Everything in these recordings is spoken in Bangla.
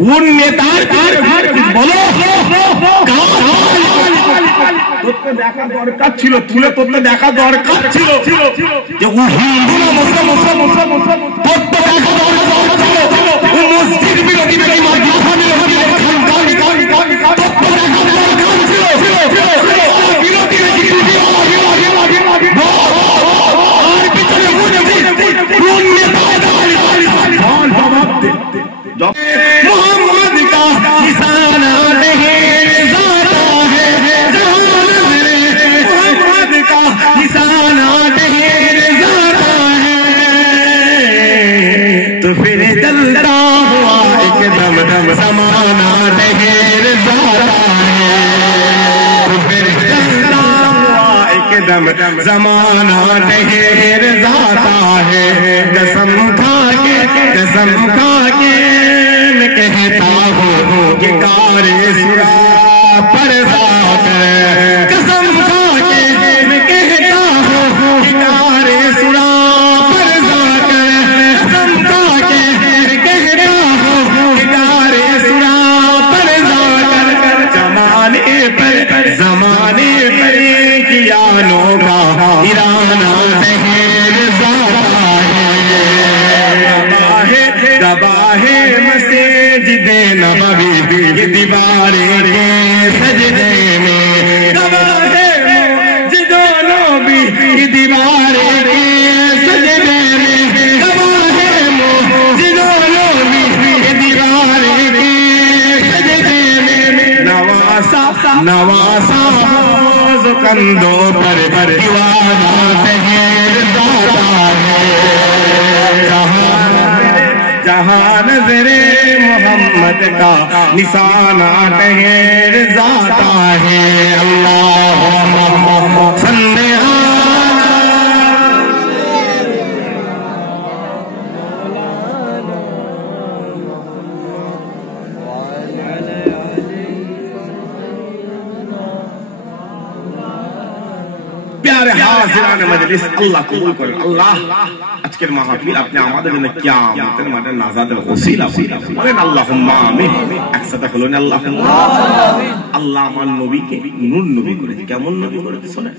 কোন নেতার বলো তোকে দেখা দরকার ছিল, তুলে তোকে দেখা দরকার ছিল যে ও হিন্দু না মুসলমান, তোর তো দেখা দরকার ছিল ও মসজিদ বিরোধী নাকি মাদ্রাসা বিরোধী मोहम्मद का निशाना मोहम्मद का निशाना तो फिर चलता हुआ एकदम ज़माना ढेर ज़्यादा है, तो फिर चलता हुआ एकदम ज़माना ढेर ज़्यादा है। कसम खा के कहता हूँ कि कारे सुरा पर कसम खा के कहता हूँ कि कारे सुरा पर कसम खा के कहता हूँ कि कारे सुरा पर जमाने पर कियानों का ईराना ढेर ज़्यादा है। दबाहे मस्जिदे नबवी ये दीवारें के सजदे में, दबाहे मस्जिदो नबवी ये दीवारें के सजदे में, दबाहे मस्जिदो नबवी ये दीवारें के सजदे में। नवासा कंधों पर दीवाना ढेर ज़्यादा है। जहाँ नज़रे मोहम्मद का निशाना ढेर ज़्यादा है। अल्लाहुम्मा सल्ली प्यारे हाज़िरान मजलिस, अल्लाह कबूल करे। अल्लाह আজকের মাহফিল আপনি আমাদের জন্য কিয়ামতের মাঠে নাজাতের ওসিলা বলেন আল্লাহুম্মা আমিন। একসাথে বলুন আল্লাহুম্মা আমিন। আল্লাহ আমার নবীকে নূর নবী করেছে। কেমন নবী করেছে শুনেন।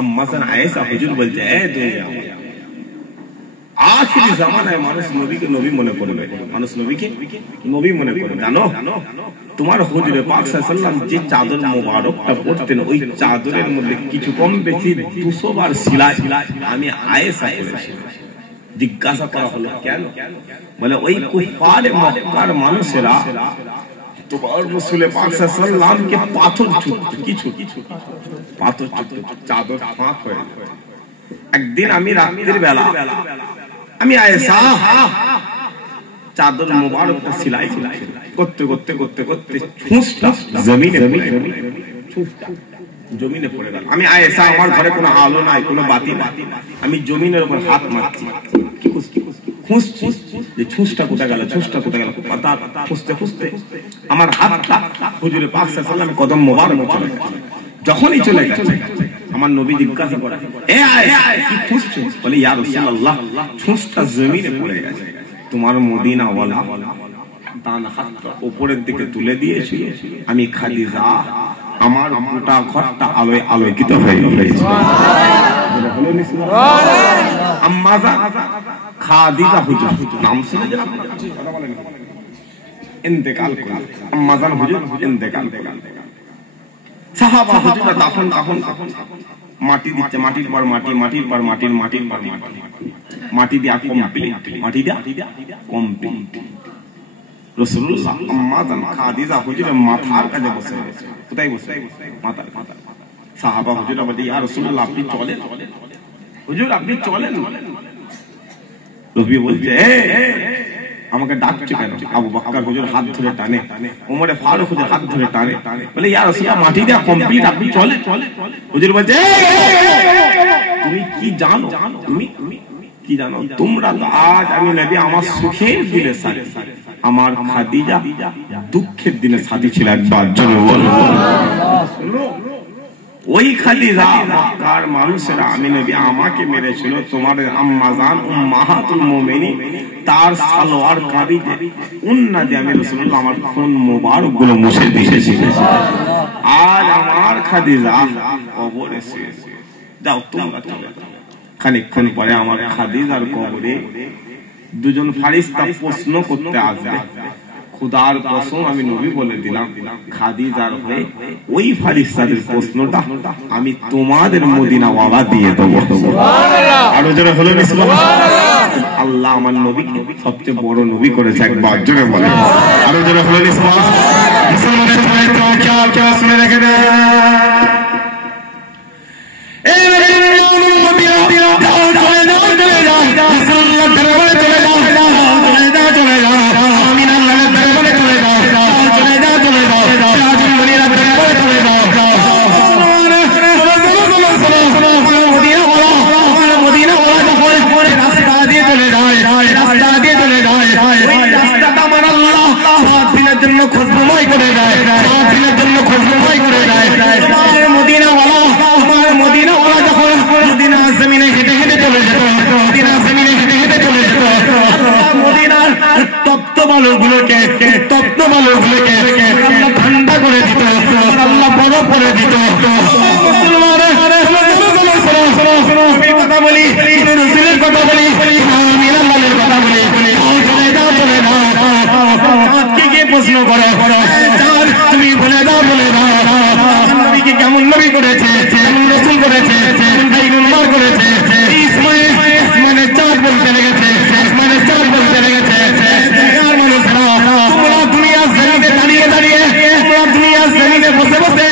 আম্মা জান আয়েশা হুজুর বলছে এ দুনিয়া আখিরি জামানায় মানুষ নবীকে নবী মনে করবে, মানুষ নবীকে নবী মনে করবে। জানো তোমার হুজুরে পাক সাল্লাল্লাহু আলাইহি ওয়াসাল্লাম যে চাদর মোবারকটা পরতেন ওই চাদরের মধ্যে কিছু কম বেশি 200 বার সেলাই আমি আয়েশা করেছি। জিজ্ঞাসা করা হলো কেন? বলে ওই কুফারে মক্কার মানুষেরা তোমার রাসূল পাক সাল্লাল্লাহু আলাইহি ওয়াসাল্লামকে পাথর ছুঁড়ত, কিছু পাথর ছুঁড়ত, চাদর ফাঁক হয়ে। একদিন আমি রাতের বেলা আমি আয়েশা চাদর মোবারকটা সেলাই করতে ছুঁচটা জমিনে পড়ে গেল। আমি আয়েশা আমার ঘরে কোনো আলো নাই, কোনো বাতি নাই, আমি জমিনের উপর হাত মারছি, ছুঁচটা কোথায় গেল, পাতা খুঁজতে আমার হাতটা হুজুরে পাক সাল্লাল্লাহু আলাইহি ওয়াসাল্লামের কদম মোবারক চলে গেল। যখনই চলে গেছে আমার নবী জিজ্ঞাসা করে এ আয়েশা কি খুঁজছো? বলে ইয়া রাসূলুল্লাহ ছুঁচটা জমিনে পড়ে গেছে। তোমার মদিনা ওয়ালা ডান হাতটা উপরের দিকে তুলে দিয়েছিল, আমি খাদিজা আমার গোটা ঘরটা আলোয় আলোকিত হয়ে গেছে। আম্মা জান খাদিজা হুজুর নাম শুনে ইন্তেকাল করলেন। আম্মা জান হুজুর ইন্তেকাল করলেন। সাহাবা হুজুররা দাফন মাটি দিচ্ছে, মাটির পর মাটি, মাটির পর মাটির মাটি দিয়া কমপ্লিট, মাটি দিয়া কমপ্লিট। রাসূলুল্লাহ আম্মা জান খাদিজা হুজুরের মাথার কাছে বসে আছে। কোথায় বসে? মাথার। সাহাবা হুজুররা বলে ইয়া রাসূলুল্লাহ আপনি চলেন, হুজুর আপনি চলেন। নবী বলছে আমাকে ডাকছে কেন? আবু বকর হুজুর হাত ধরে টানে, ওমরে ফারুক হুজুর হাত ধরে টানে, বলে ইয়া রাসূলুল্লাহ মাটি দিয়া কমপ্লিট, আপনি চলেন। হুজুর বলছে তুমি কি জানো, তুমি কি জানো? তোমরা তো আজ আমি নবী আমার সুখের দিনে সাথী, আমার খাদিজা দুঃখের দিনে সাথী ছিল। একবার জোরে বলো ওই খাদিজা মক্কার মানুষেরা আমি নবী আমাকে মেরেছিল, তোমাদের আম্মা জান উম্মাহাতুল মুমিনিন তার সালোয়ার কাবিজে উন্না দিয়ে আমি রাসূলুল্লাহ আমার খুন মোবারক গুলো মুছে দিয়েছি। আজ আমার খাদিজা কবরে শুয়েছে, যাও তোমরা চলে যাও। খানিকক্ষণ পরে আমার খাদিজার কবরে দুজন ফেরেশতা প্রশ্ন করতে আসবে। খুদার কসম আমি নবী বলে দিলাম, খাদিজার হয়ে ওই ফেরেশতাদের প্রশ্নটা আমি তোমাদের মদিনা ওয়ালা দিয়ে দেবো। আরো জোরে হলো না সুবহানাল্লাহ। আল্লাহ আমার নবীকে সবচেয়ে বড় নবী করেছে, একবার জোরে বলে আরো জোরে হলো না সুবহানাল্লাহ। মুসলমানের সবাই তো খেয়াল শুনে রেখে দেন, এই মদিনা যাও চলে যাও চলে যাও রাসূলুল্লাহ দরবারে চলে যাও চলে যাও চলে যাও আমিনা আল্লাহর দরবারে চলে যাও চলে যাও চলে যাও রাজুল মনিরা দরবারে চলে যাও মদিনা ওয়ালা যখন রাস্তা দিয়ে চলে যায় রাস্তা দিয়ে চলে যায় ওই রাস্তাটা আমার আল্লাহ দিনের জন্য খুশবুময় করে দেয়, দিনের জন্য খুশবুময় করে দেয়। মদিনা ওয়ালা মদিনা ওয়ালা যখন মদিনা জমিনে হেঁটে হেঁটে চলে যেত, মদিনা জমিনে হেঁটে হেঁটে চলে যেত, মদিনার তপ্ত বালুগুলোকে আল্লাহ ঠান্ডা করে দিত, আল্লাহ বরফ করে দিত। কথা বলি রসুলের কথা বলি মিনাল্লাহের কথা বলি চলে যাও চলে যাও আজকে গিয়ে প্রশ্ন করো তুমি বলে দাও নবীকে কেমন নবী করেছে, কেমন রসুল করেছে, পয়গম্বর করেছে। ইসমাইলের চাঁদ বলতে লেগেছে, ইসমাইলের চাঁদ বলতে লেগেছে। আর মানুষরা তোমরা দুনিয়ার জমিনে দাঁড়িয়ে দাঁড়িয়ে তোমরা দুনিয়ার জমিনে বসে বসে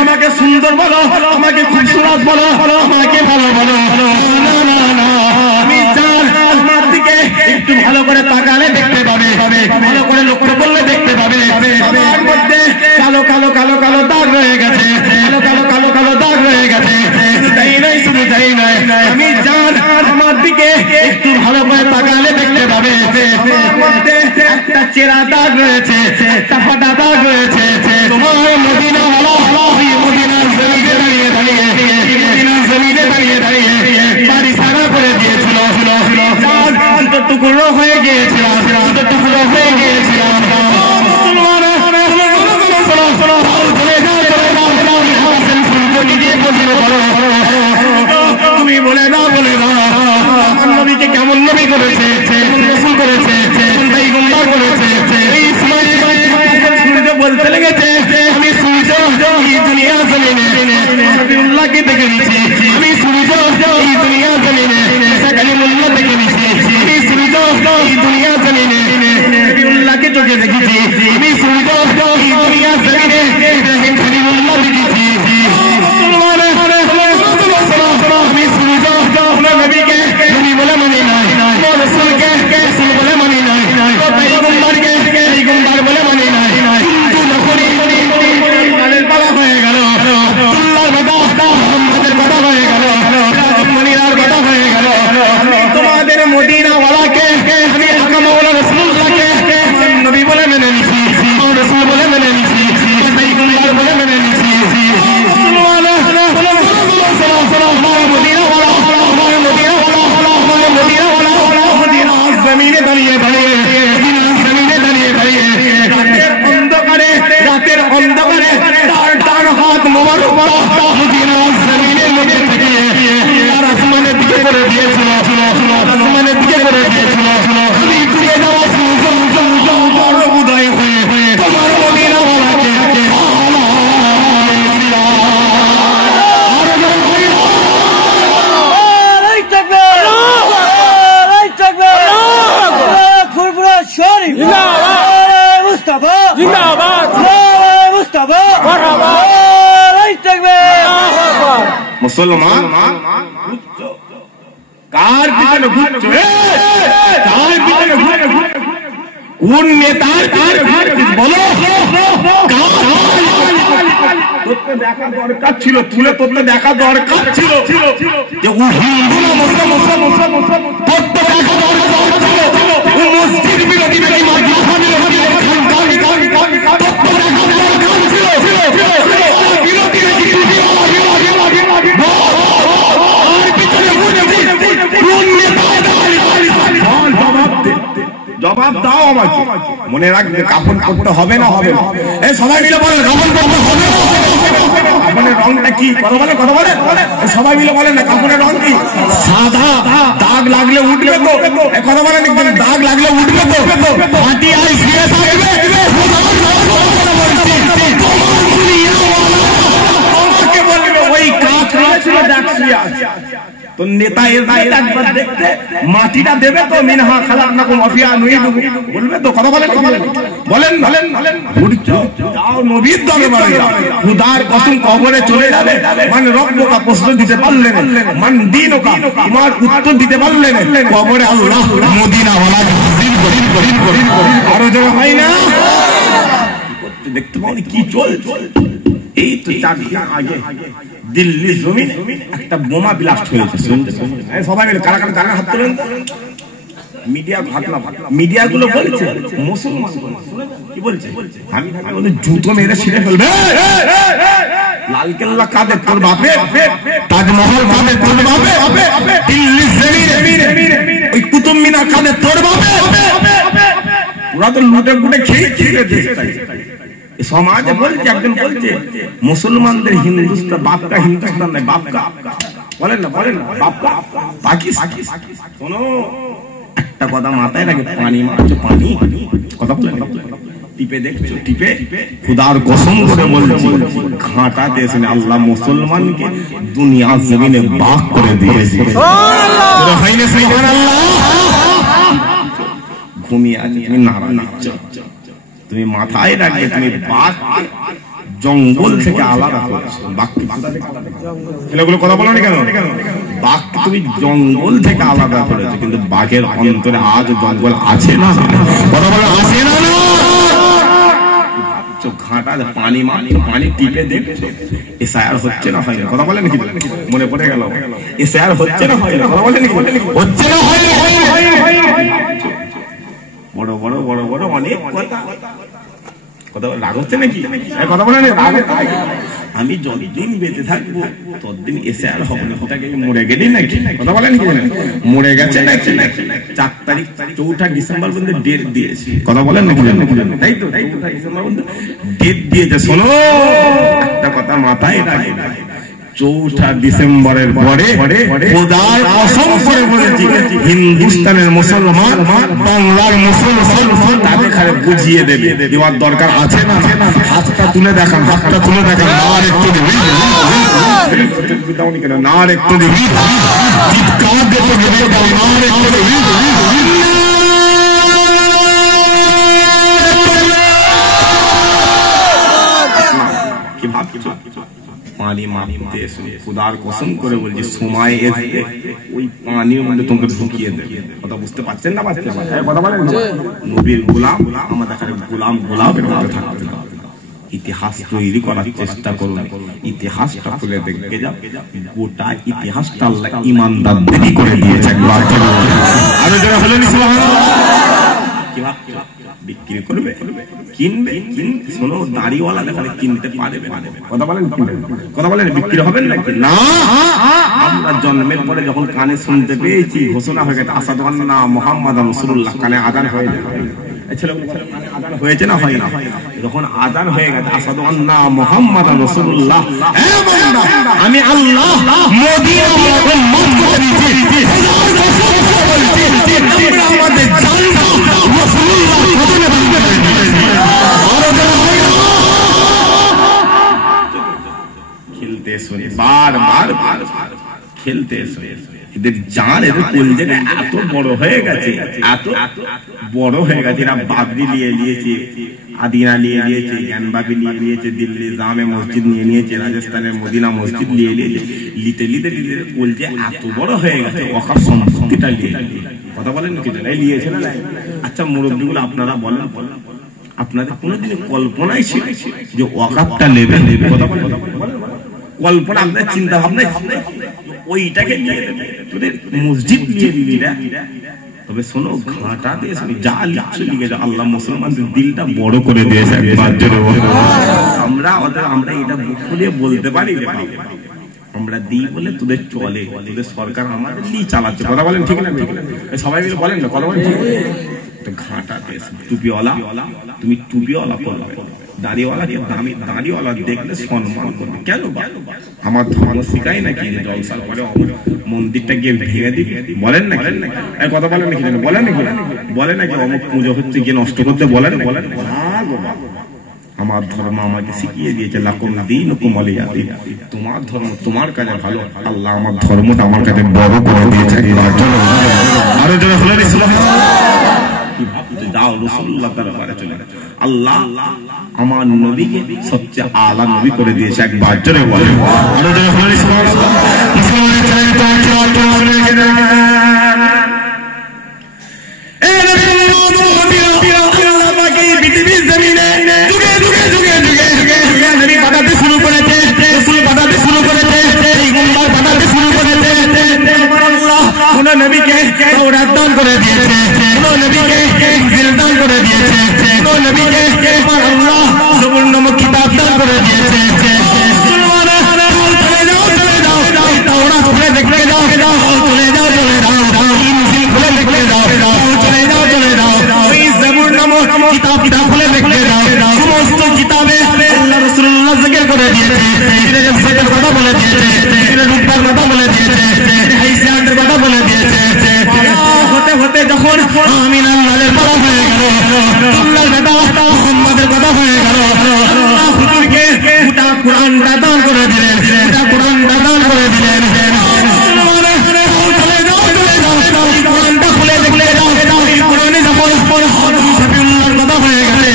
আমাকে সুন্দর বলো, আমাকে খুবসুরত বলো, আমাকে ভালো বলো। না না না, আমি চাঁদ আমার দিকে একটু ভালো করে তাকালে দেখতে পাবে, ভালো করে লক্ষ্য করলে দেখতে পাবে আমার মধ্যে কালো কালো কালো কালো দাগ রয়ে গেছে, কালো কালো কালো কালো দাগ রয়ে গেছে। তাই নয়, শুধু তাই নয়, আমি চাঁদ আমার দিকে একটু ভালো করে তাকালে দেখতে পাবে আমার মধ্যে একটা চেরা দাগ রয়েছে, একটা ফাটা দাগ রয়েছে। তোমার মদিনা ওয়ালা মদিনার জমিনে দাঁড়িয়ে দাঁড়িয়ে মদিনার জমিনে দাঁড়িয়ে দাঁড়িয়ে বাড়ি সারা করে দিয়েছিল, চাঁদ দুটো টুকরো হয়ে গিয়েছিল, দুটো টুকরো হয়ে গিয়েছিল। তুমি বলে দাও আমার নবীকে কেমন নবী করেছে, রসুল করেছে, পয়গম্বর করেছে। সূর্য বলতে লেগেছে আমি সূর্য এই দুনিয়া জমিনে নবিউল্লাহকে দেখে নিয়েছি, আমি সূর্য এই দুনিয়া জমিনে কালিমুল্লাহ দেখে নিয়েছি, আমি সূর্য এই দুনিয়া জমিনে নবিউল্লাহকে চোখে দেখেছি, আমি সূর্য এই দুনিয়া জমিনে কালিমুল্লাহ দেখেছি। আমি সূর্য নবীকে নবী বলে মানি নাই, রাসূলকে রাসূল বলে মানি নাই, পয়গম্বরকে পয়গম্বর বলে মানি নাই। কিন্তু যখনই কালের পালা হয়ে গেল, আল্লাহর কথা মুহাম্মদের কথা হয়ে গেল, মনিরার কথা হয়ে গেল, আমি তোমাদের মদিনা ওয়ালাকে আমি আকা মাওলা রাসূলুল্লাহকে নবী বলে মেনে নিয়েছি, রাসূল বলে মেনে নিয়েছি, পয়গম্বর বলে মেনে নিয়েছি। জমিনে দাঁড়িয়ে দাঁড়িয়ে জমিনে দাঁড়িয়ে দাঁড়িয়ে রাতের অন্ধকারে তার ডান হাত মোবারক জমিনের মধ্যে থেকে আসমানের দিকে করে দিয়েছিল, আসমানের দিকে করে দিয়েছিল। আমি ঘুরে যাওয়া উদয় হয়ে তোমার মদিনা ওয়ালাকে মুস্তাফা জিন্দাবাদ, মুস্তাফা মুসলমান কার পিছনে ঘুরছো, কার পিছনে ঘুরছো, কোন নেতার বলো, তোকে দেখা দরকার ছিল, তুলে তোকে দেখা দরকার ছিল যে ও হিন্দু না মুসলমান, তোকে দেখা দরকার ছিল ও মসজিদ বিরোধী নাকি মাদ্রাসা বিরোধী বিরোধী নাকি মনে রাখবে কাফন করতে হবে না হবে না এই সবাই মিলে বলেন কাফন করতে হবে কাফনের রংটা কি কথা বলে সবাই মিলে বলেন না কাফনের রং কি সাদা দাগ লাগলে উঠবে তো এই কথা বলেন একদম দাগ লাগলে উঠবে তো মাটি আর ফিরে থাকবে আমাকে বলবে ওই কাফরা ছিল দেখছি তো নেতা একবার দেখতে মাটিটা দেবে তো মিনহা খালাকনাকুম ওয়া নুইদুকুম বলবে তো কথা বলেন যাও নবীর দরবারে যাও খোদার কসম কবরে চলে যাবে মান রব্বুকা প্রশ্ন দিতে পারলেন মান দীনুকা তোমার উত্তর দিতে পারলেন কবরে আল্লাহ মদিনা ওয়ালা হাজির করিন আরো জোরে হয় না দেখতে পাও কি চলছে এই তো 4 দিন আগে দিল্লি জমিনে একটা বোমা ব্লাস্ট হয়েছে সবাই মিলে কারা কারা হাত তোলেন মিডিয়া ঘটনা মিডিয়া গুলো বলছে মুসলমান কি বলছে আমি ওদের জুতো মেরে ছিঁড়ে ফেলবে লালকেল্লা কাদের তোর বাপে তাজমহল কাদের তোর বাপে দিল্লি জমিনে ওই কুতুব মিনার কাদের তোর বাপে ওরা তো লুটে পুটে খেয়ে দেশটাই সমাজে বলছে একজন বলছে মুসলমানদের হিন্দুস্তান বাপকা হিন্দুস্তান নাই বাপকা বলেন না বাপকা পাকিস্তান শোনো একটা কথা মাথায় রাখে পানি মারছো পানি কথা বলেন টিপে দেখছো টিপে খোদার কসম করে বলছি ঘাটা দেশ ने আল্লাহ মুসলমানকে দুনিয়া জমিনে বাগ করে দিয়েছে সুবহানাল্লাহ হাইনে সুবহানাল্লাহ ঘুমিয়ে আছে তুমি নারা নাচ তুমি মাথায় রাখবে তুমি বাঘ জঙ্গল থেকে আলাদা করেছো বাঘকে এগুলো কথা বলো না কেন বাঘকে তুমি জঙ্গল থেকে আলাদা করেছো কিন্তু বাঘের অন্তরে আজ জঙ্গল আছে না কথা বলো আছে না ঘাটা পানি টিপে দেখছো এসআর হচ্ছে না হয় না কথা বলেন কি মনে পড়ে গেল এসআর হচ্ছে না হয় না কথা বলেন কি হচ্ছে না হয় বড় অনেক কথা রাগ হচ্ছে নাকি কথা বলেন আমি যতদিন বেঁচে থাকবো ততদিন এসে আর হবে না মরে গেলি নাকি কথা বলেন কি মরে গেছে নাকি 4 তারিখ 4 ডিসেম্বর পর্যন্ত ডেট দিয়েছি কথা বলেন নাকি তাই তো 4 ডিসেম্বর পর্যন্ত ডেট দিয়েছে শোনো একটা কথা মাথায় রাখে 4 ডিসেম্বরের পরে খোদার কসম করে বলেছি হিন্দুস্তানের মুসলমান বাংলার মুসলমান তাদের খালি বুঝিয়ে দেবে দেওয়ার দরকার আছে না হাতটা তুলে দেখান আর একটু দিবি না আর একটু দিবি চিৎকার দিতে গেলে আর একটু দিবি কি ভাবছো পানি মাপতে খোদার কসম করে বলছি সময় এসে ওই পানির মধ্যে তোমাকে ঢুকিয়ে দেবে কথা বুঝতে পারছেন না কথা বলেন নবীর গোলাম আমাদের এখানে গোলামের মধ্যে থাকতে হবে ইতিহাস তৈরি করার চেষ্টা করুন ইতিহাসটা খুলে দেখবে যা গোটা ইতিহাসটা আল্লাহ ঈমানদারদেরই করে দিয়েছে একবার আরো যারা হলেন সুবহানাল্লাহ কি ভাবছো বিক্রি করবে কিনবে শোনো দাড়িওয়ালা দেখালে কিনতে পারবে কথা বলেন বিক্রি হবেন না আমরা জন্মের পরে যখন কানে শুনতে পেয়েছি ঘোষণা হয়ে গেছে আসাদু আন্না মুহাম্মাদুর রাসূলুল্লাহ কানে আযান হয়ে যায় আযান হয়েছে না হয় না যখন আযান হয়ে গেছে আসাদু আন্না মুহাম্মাদুর রাসূলুল্লাহ আমি আল্লাহ মদিনা উম্মত করে দিয়েছি আমাদের জান্নাত রাসূলুল্লাহ খেলতে শুনে বার খেলতে শুনে এদের জান এদের কলজেটা এত বড় হয়ে গেছে এরা বাবরি নিয়ে নিয়েছে আদিনা নিয়ে নিয়েছে জ্ঞানবাপী নিয়ে নিয়েছে দিল্লি জামে মসজিদ নিয়ে নিয়েছে রাজস্থানের মদিনা মসজিদ নিয়ে নিয়েছে লিতে কলজে এত বড় হয়ে গেছে ওয়াকফ সম্পত্তিটা নিয়ে কথা বলেন কি নিয়েছে না আচ্ছা মুরব্বিগুলো আপনারা বলেন আপনাদের কোনোদিন কল্পনাই ছিল যে ওয়াকফটা নেবে কথা বলেন কল্পনা আপনার চিন্তা ভাবনা ওইটাকে নিয়ে তোদের মসজিদ নিয়ে নিবি না তবে শোনো ঘাটা দিয়ে যা লিখছো লিখে যা আল্লাহ মুসলমানদের দিলটা বড় করে দিয়েছে আমরা এটা মুখ খুলে বলতে পারি আমরা দিই বলে তোদের চলে তোদের সরকার আমাদের নিয়ে চালাচ্ছে কথা বলেন ঠিক না সবাই মিলে বলেন না কথা বলেন তো ঘাটা টুপিওয়ালা, তুমি টুপিওয়ালা করবে, দাড়িওয়ালাকে দাড়িওয়ালা দেখলে সম্মান করবে। কেন? আমার ধর্ম শিখাই নাকি যে জলসা করে মন্দিরটা গিয়ে ভেঙে দিবে? বলেন না কথা বলেন নাকি? বলেন নাকি? বলে নাকি অমুক পুজো হচ্ছে গিয়ে নষ্ট করতে? বলেন না গো বাবা, আমার ধর্ম আমাকে শিখিয়ে দিয়েছে লাকুম দীনুকুম ওয়ালিয়া দীন। তোমার ধর্ম তোমার কাছে ভালো, আল্লাহ আমার ধর্মটা আমার কাছে বড় করে দিয়েছে। আরো জোরে হলেন সুবহানাল্লাহ। কি ভাবতে যাও রাসূলুল্লাহ দরবারে চলে, আল্লাহ আমার নবীকে সবচেয়ে আলা নবী করে দিয়েছে। একবার জোরে বলেন, আরো জোরে হলেন সুবহানাল্লাহ। মুসলমানের ছেলে তো নবীকে তাওরাত দান করে দিয়েছে, নবীকে ইনজিল দান করে দিয়েছে, নবীকে আল্লাহ জবুর নামক কিতাব দান করে দিয়েছে। তাওরাত খুলে দেখতে যাও, চলে যাও ইনজিল খুলে দেখতে যাও, চলে যাও ওই জবুর নামক কিতাবটা খুলে দেখতে যাও। সমস্ত কিতাবে আল্লাহ রাসূলুল্লাহ জিকির করে দিয়েছে, জিকিরের কথা বলে দিয়েছে, জিকিরের রূপের কথা বলে দিয়েছে, হাইসানের কথা বলে দিয়েছে। হতে হতে যখন আমিনার লালের পালা হয়ে গেল, আল্লাহর বেটা মুহাম্মদের কথা হয়ে গেল, আল্লাহ হুজুরকে গোটা কুরআনটা দান করে দিলেন, গোটা কুরআনটা দান করে দিলেন। কুরআনটা খুলে দেখলে কুরআনে যখন শফিউল্লাহর কথা হয়ে গেছে,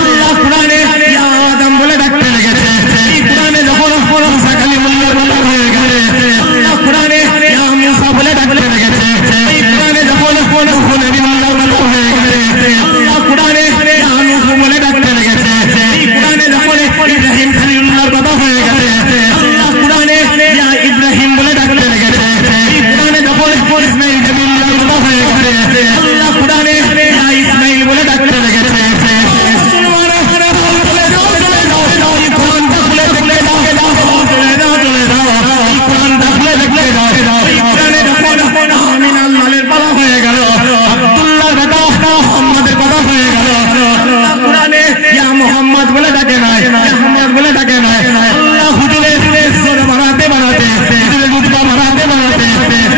আল্লাহ কুরআনে ইয়া আদম বলে ডাকতে লেগেছে। কুরআনে যখন মুসা কালিমুল্লাহর কথা হয়ে গেছে, আল্লাহ কুরআনে ইয়া মুসা বলে ডাকতে লেগেছে। কুরআনে যখন নবীউল্লাহর কথা হয়ে গেছে, আল্লাহ কুরআনে ইয়া নূহ বলে ডাকতে লেগেছে। কুরআনে যখন ইব্রাহিম খলিলুল্লাহর কথা হয়ে গেছে, আল্লাহ কুরআনে ইয়া ইব্রাহিম বলে ডাকতে লেগেছে। কুরআনে যখন ইসমাঈল খলিলুল্লাহর কথা হয়ে গেছে, আল্লাহ কুরআনে ইয়া ইসমাঈল বলে ডাকতে লেগেছে। মোহাম্মদ বলে ডাকে নাই, মোহাম্মদ বলে ডাকে নাই। আল্লাহ হুজুরের সুরে বানাতে বানাতে, হুজুরের রুতবা বানাতে বানাতে,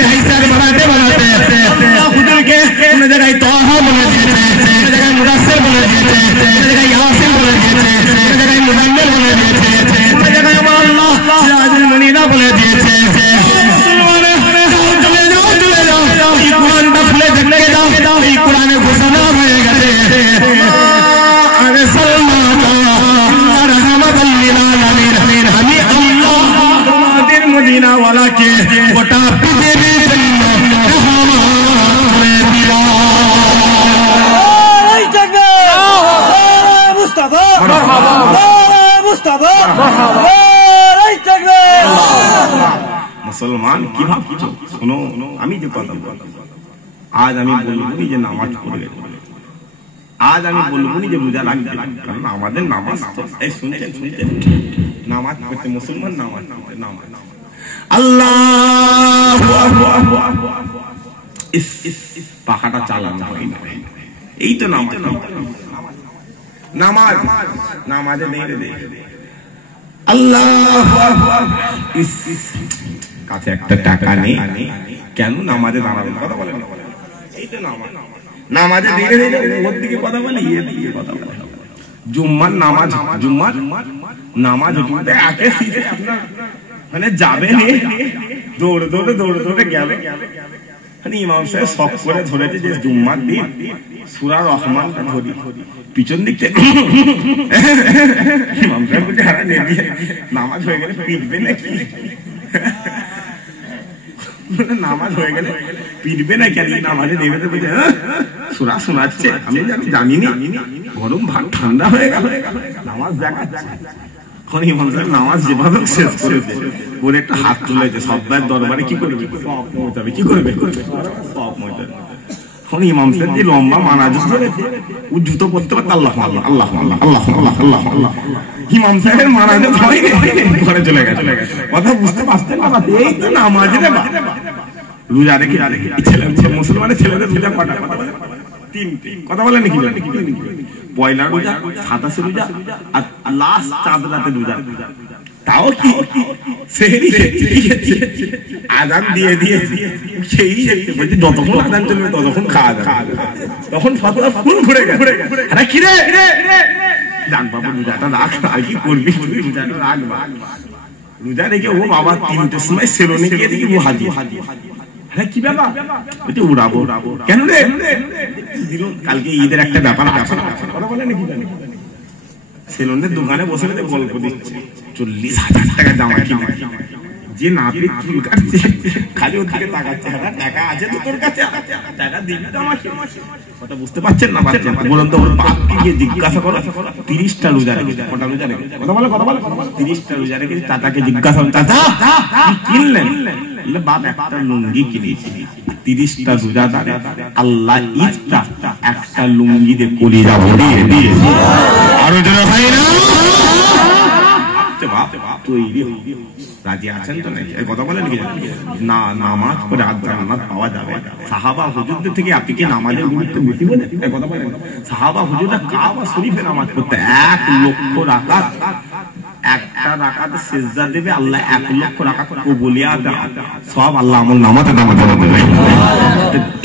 হাইসার বানাতে বানাতে আল্লাহ হুজুরকে কোন জায়গায় তাহা বলে দিয়েছে, কোন জায়গায় মুদাসসির বলে দিয়েছে, কোন জায়গায় ইয়াসিন বলে দিয়েছে, কোন জায়গায় মুজাম্মিল বলে দিয়েছে, কোন জায়গায় আমার আল্লাহ সিরাজুল মুনিরা বলে দিয়েছে। এই কুরআনটা খুলে দেখতে যাও, এই কুরআনে ঘোষণা হয়ে গেছে মদিনাওয়ালাকে গোটা পৃথিবীর জন্য মুসলমান কি ভাবছো? শোনো, আমি যে কথা বলবো আজ আমি বলবো যে নামাজ পড়বে, আজ আমি বলবো যে রোজা রাখবে, কারণ আমাদের নামাজ এই শুনছেন নামাজ পড়তে মুসলমান নামাজ আল্লাহু আকবার। পাখাটা চালানো হয় না, এই তো নামাজ। নামাজে নেই আল্লাহু আকবার। কাছে একটা টাকা নেই, কেন নামাজে দাঁড়াবেন? কথা বলেন, এই তো নামাজ। নামাজে ধীরে ধীরে ওর দিকে কথা বলে, ইয়ে দিকে কথা বলে। জুম্মার নামাজ একে সিটে আপনার মানে যাবে দৌড়ে দৌড়ে গেলে ইমাম সাহেব শখ করে ধরেছে যে জুম্মার দিন সূরা রহমানটা ধরি, পিছন দিক থেকে ইমাম সাহেব বলছে নামাজ হয়ে গেলে পিটবে নাকি? নামাজ হয়ে গেলে পিটবে না কেন? নামাজে নেমে তো বলছে সূরা শোনাচ্ছে, আমি জানিনি, গরম ভাত ঠান্ডা হয়ে গেল, নামাজ দেখাচ্ছে। ইমাম সাহেব নামাজ যেভাবে শেষ করেছে, ওর একটা হাত তুলেছে সব্বার দরবারে, কি করবে? কি করবে? সব মজাবে। ইমাম সাহেব যে লম্বা মানাজ ধরেছে, ও জুতো পরতে পারত আল্লাহ আল্লাহ আল্লাহ আল্লাহ আল্লাহ আল্লাহ আল্লাহ। ইমাম সাহেবের মানাজে হয়নি, ঘরে চলে গেছে। কথা বুঝতে পারছেন না? এই তো নামাজ রে, রোজা রেখে ছেলে মুসলমানের ছেলেদের রোজা কটা? তিনটে কথা বলেন নাকি? পয়লা রোজা, 27 রোজা আর লাস্ট চাঁদ রাতে রোজা। তাও কি সেহরি আজান দিয়ে দিয়েছে, সেই বলছি যতক্ষণ আজান চলবে ততক্ষণ খাওয়া যাবে। তখন ফতোয়া ফুল ঘুরে গেছে, আরে কি রে রাখ বাবা রোজাটা রাখ, আর কি করবি রোজাটা রাখ। রোজা রেখে ও বাবা 3টের সময় সেলুনে গিয়ে দেখি ও হাজির। হ্যাঁ কি ব্যাপার? বলছে উড়াবো। কেন রে? কালকে ঈদের একটা ব্যাপার আছে, কথা বলে নাকি? সেলুনের দোকানে বসে গল্প দিচ্ছে, 40,000 টাকা জামা কিনে যে নাপিত চুল কাটছে খালি ওর দিকে তাকাচ্ছে, টাকা আছে তো তোর কাছে, টাকা দিবি তো আমাকে। কথা বুঝতে পারছেন না? বলুন তো ওর বাপকে গিয়ে জিজ্ঞাসা করো 30টা রোজা রেখেছে, কটা রোজা রেখেছে? কথা বলে 30টা রোজা রেখেছে। চাচাকে জিজ্ঞাসা করো, চাচা কি কিনলেন? বাপ একটা লুঙ্গি কিনেছি। 30টা রোজা দাঁড়ে আল্লাহ ঈদটা একটা লুঙ্গি দিয়ে কলিজা ভরিয়ে দিয়েছে। আরো জোরে হয় না? তৈরি রাজি আছেন তো নাকি? কথা বলেন কি না? নামাজ পড়ে জান্নাত পাওয়া যাবে। সাহাবা হুজুরদের থেকে আপনি কি নামাজের গুরুত্ব বেশি বলেন? কথা বলেন। সাহাবা হুজুররা কাবা শরীফে নামাজ পড়তে 1 লক্ষ রাকাত, একটা রাকাত সিজদা দেবে আল্লাহ 1 লক্ষ রাকাত কবুলিয়াত সব আল্লাহ আমল নামাতে দেবে।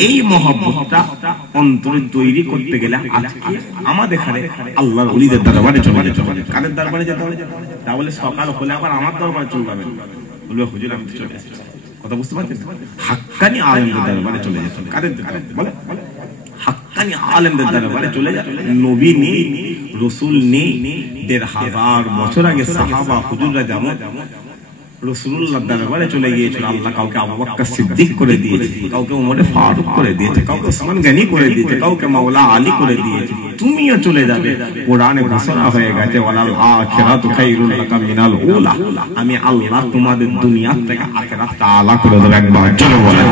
এই মহব্বতটা অন্তরে তৈরি করতে গেলে আজকে আমাদের এখানে আল্লাহর ওলিদের দরবারে চলে যেতে হবে। কাদের দরবারে যেতে হবে? তাহলে সকাল হলে আবার আমার দরবারে চলে যাবেন, বলবে হুজুর আমি চলে এসেছি। কথা বুঝতে পারছেন? হাক্কানি আলেমদের দরবারে চলে যেতে হবে। কাদের দরবারে? বলে হাক্কানি আলেমদের দরবারে চলে যাবে। নবী নেই, রাসূল নেই, 1500 বছর আগে সাহাবা হুজুররা যেমন রাসূলুল্লাহর দরবারে চলে গিয়েছিল, আল্লাহ কাউকে আবু বকর সিদ্দিক করে দিয়েছে, কাউকে ওমর ফারুক করে দিয়েছে, কাউকে ওসমান গনি করে দিয়েছে, কাউকে মাওলা আলী করে দিয়েছে। তুমিও চলে যাবে, কোরআনে ঘোষণা হয়ে গেছে ওয়ালাল আখিরাতু খায়রুল লাকা মিনাল উলা। আমি আল্লাহ তোমাদের দুনিয়া থেকে আখিরাতটা আলা করে দেব। একবার চলো বলেন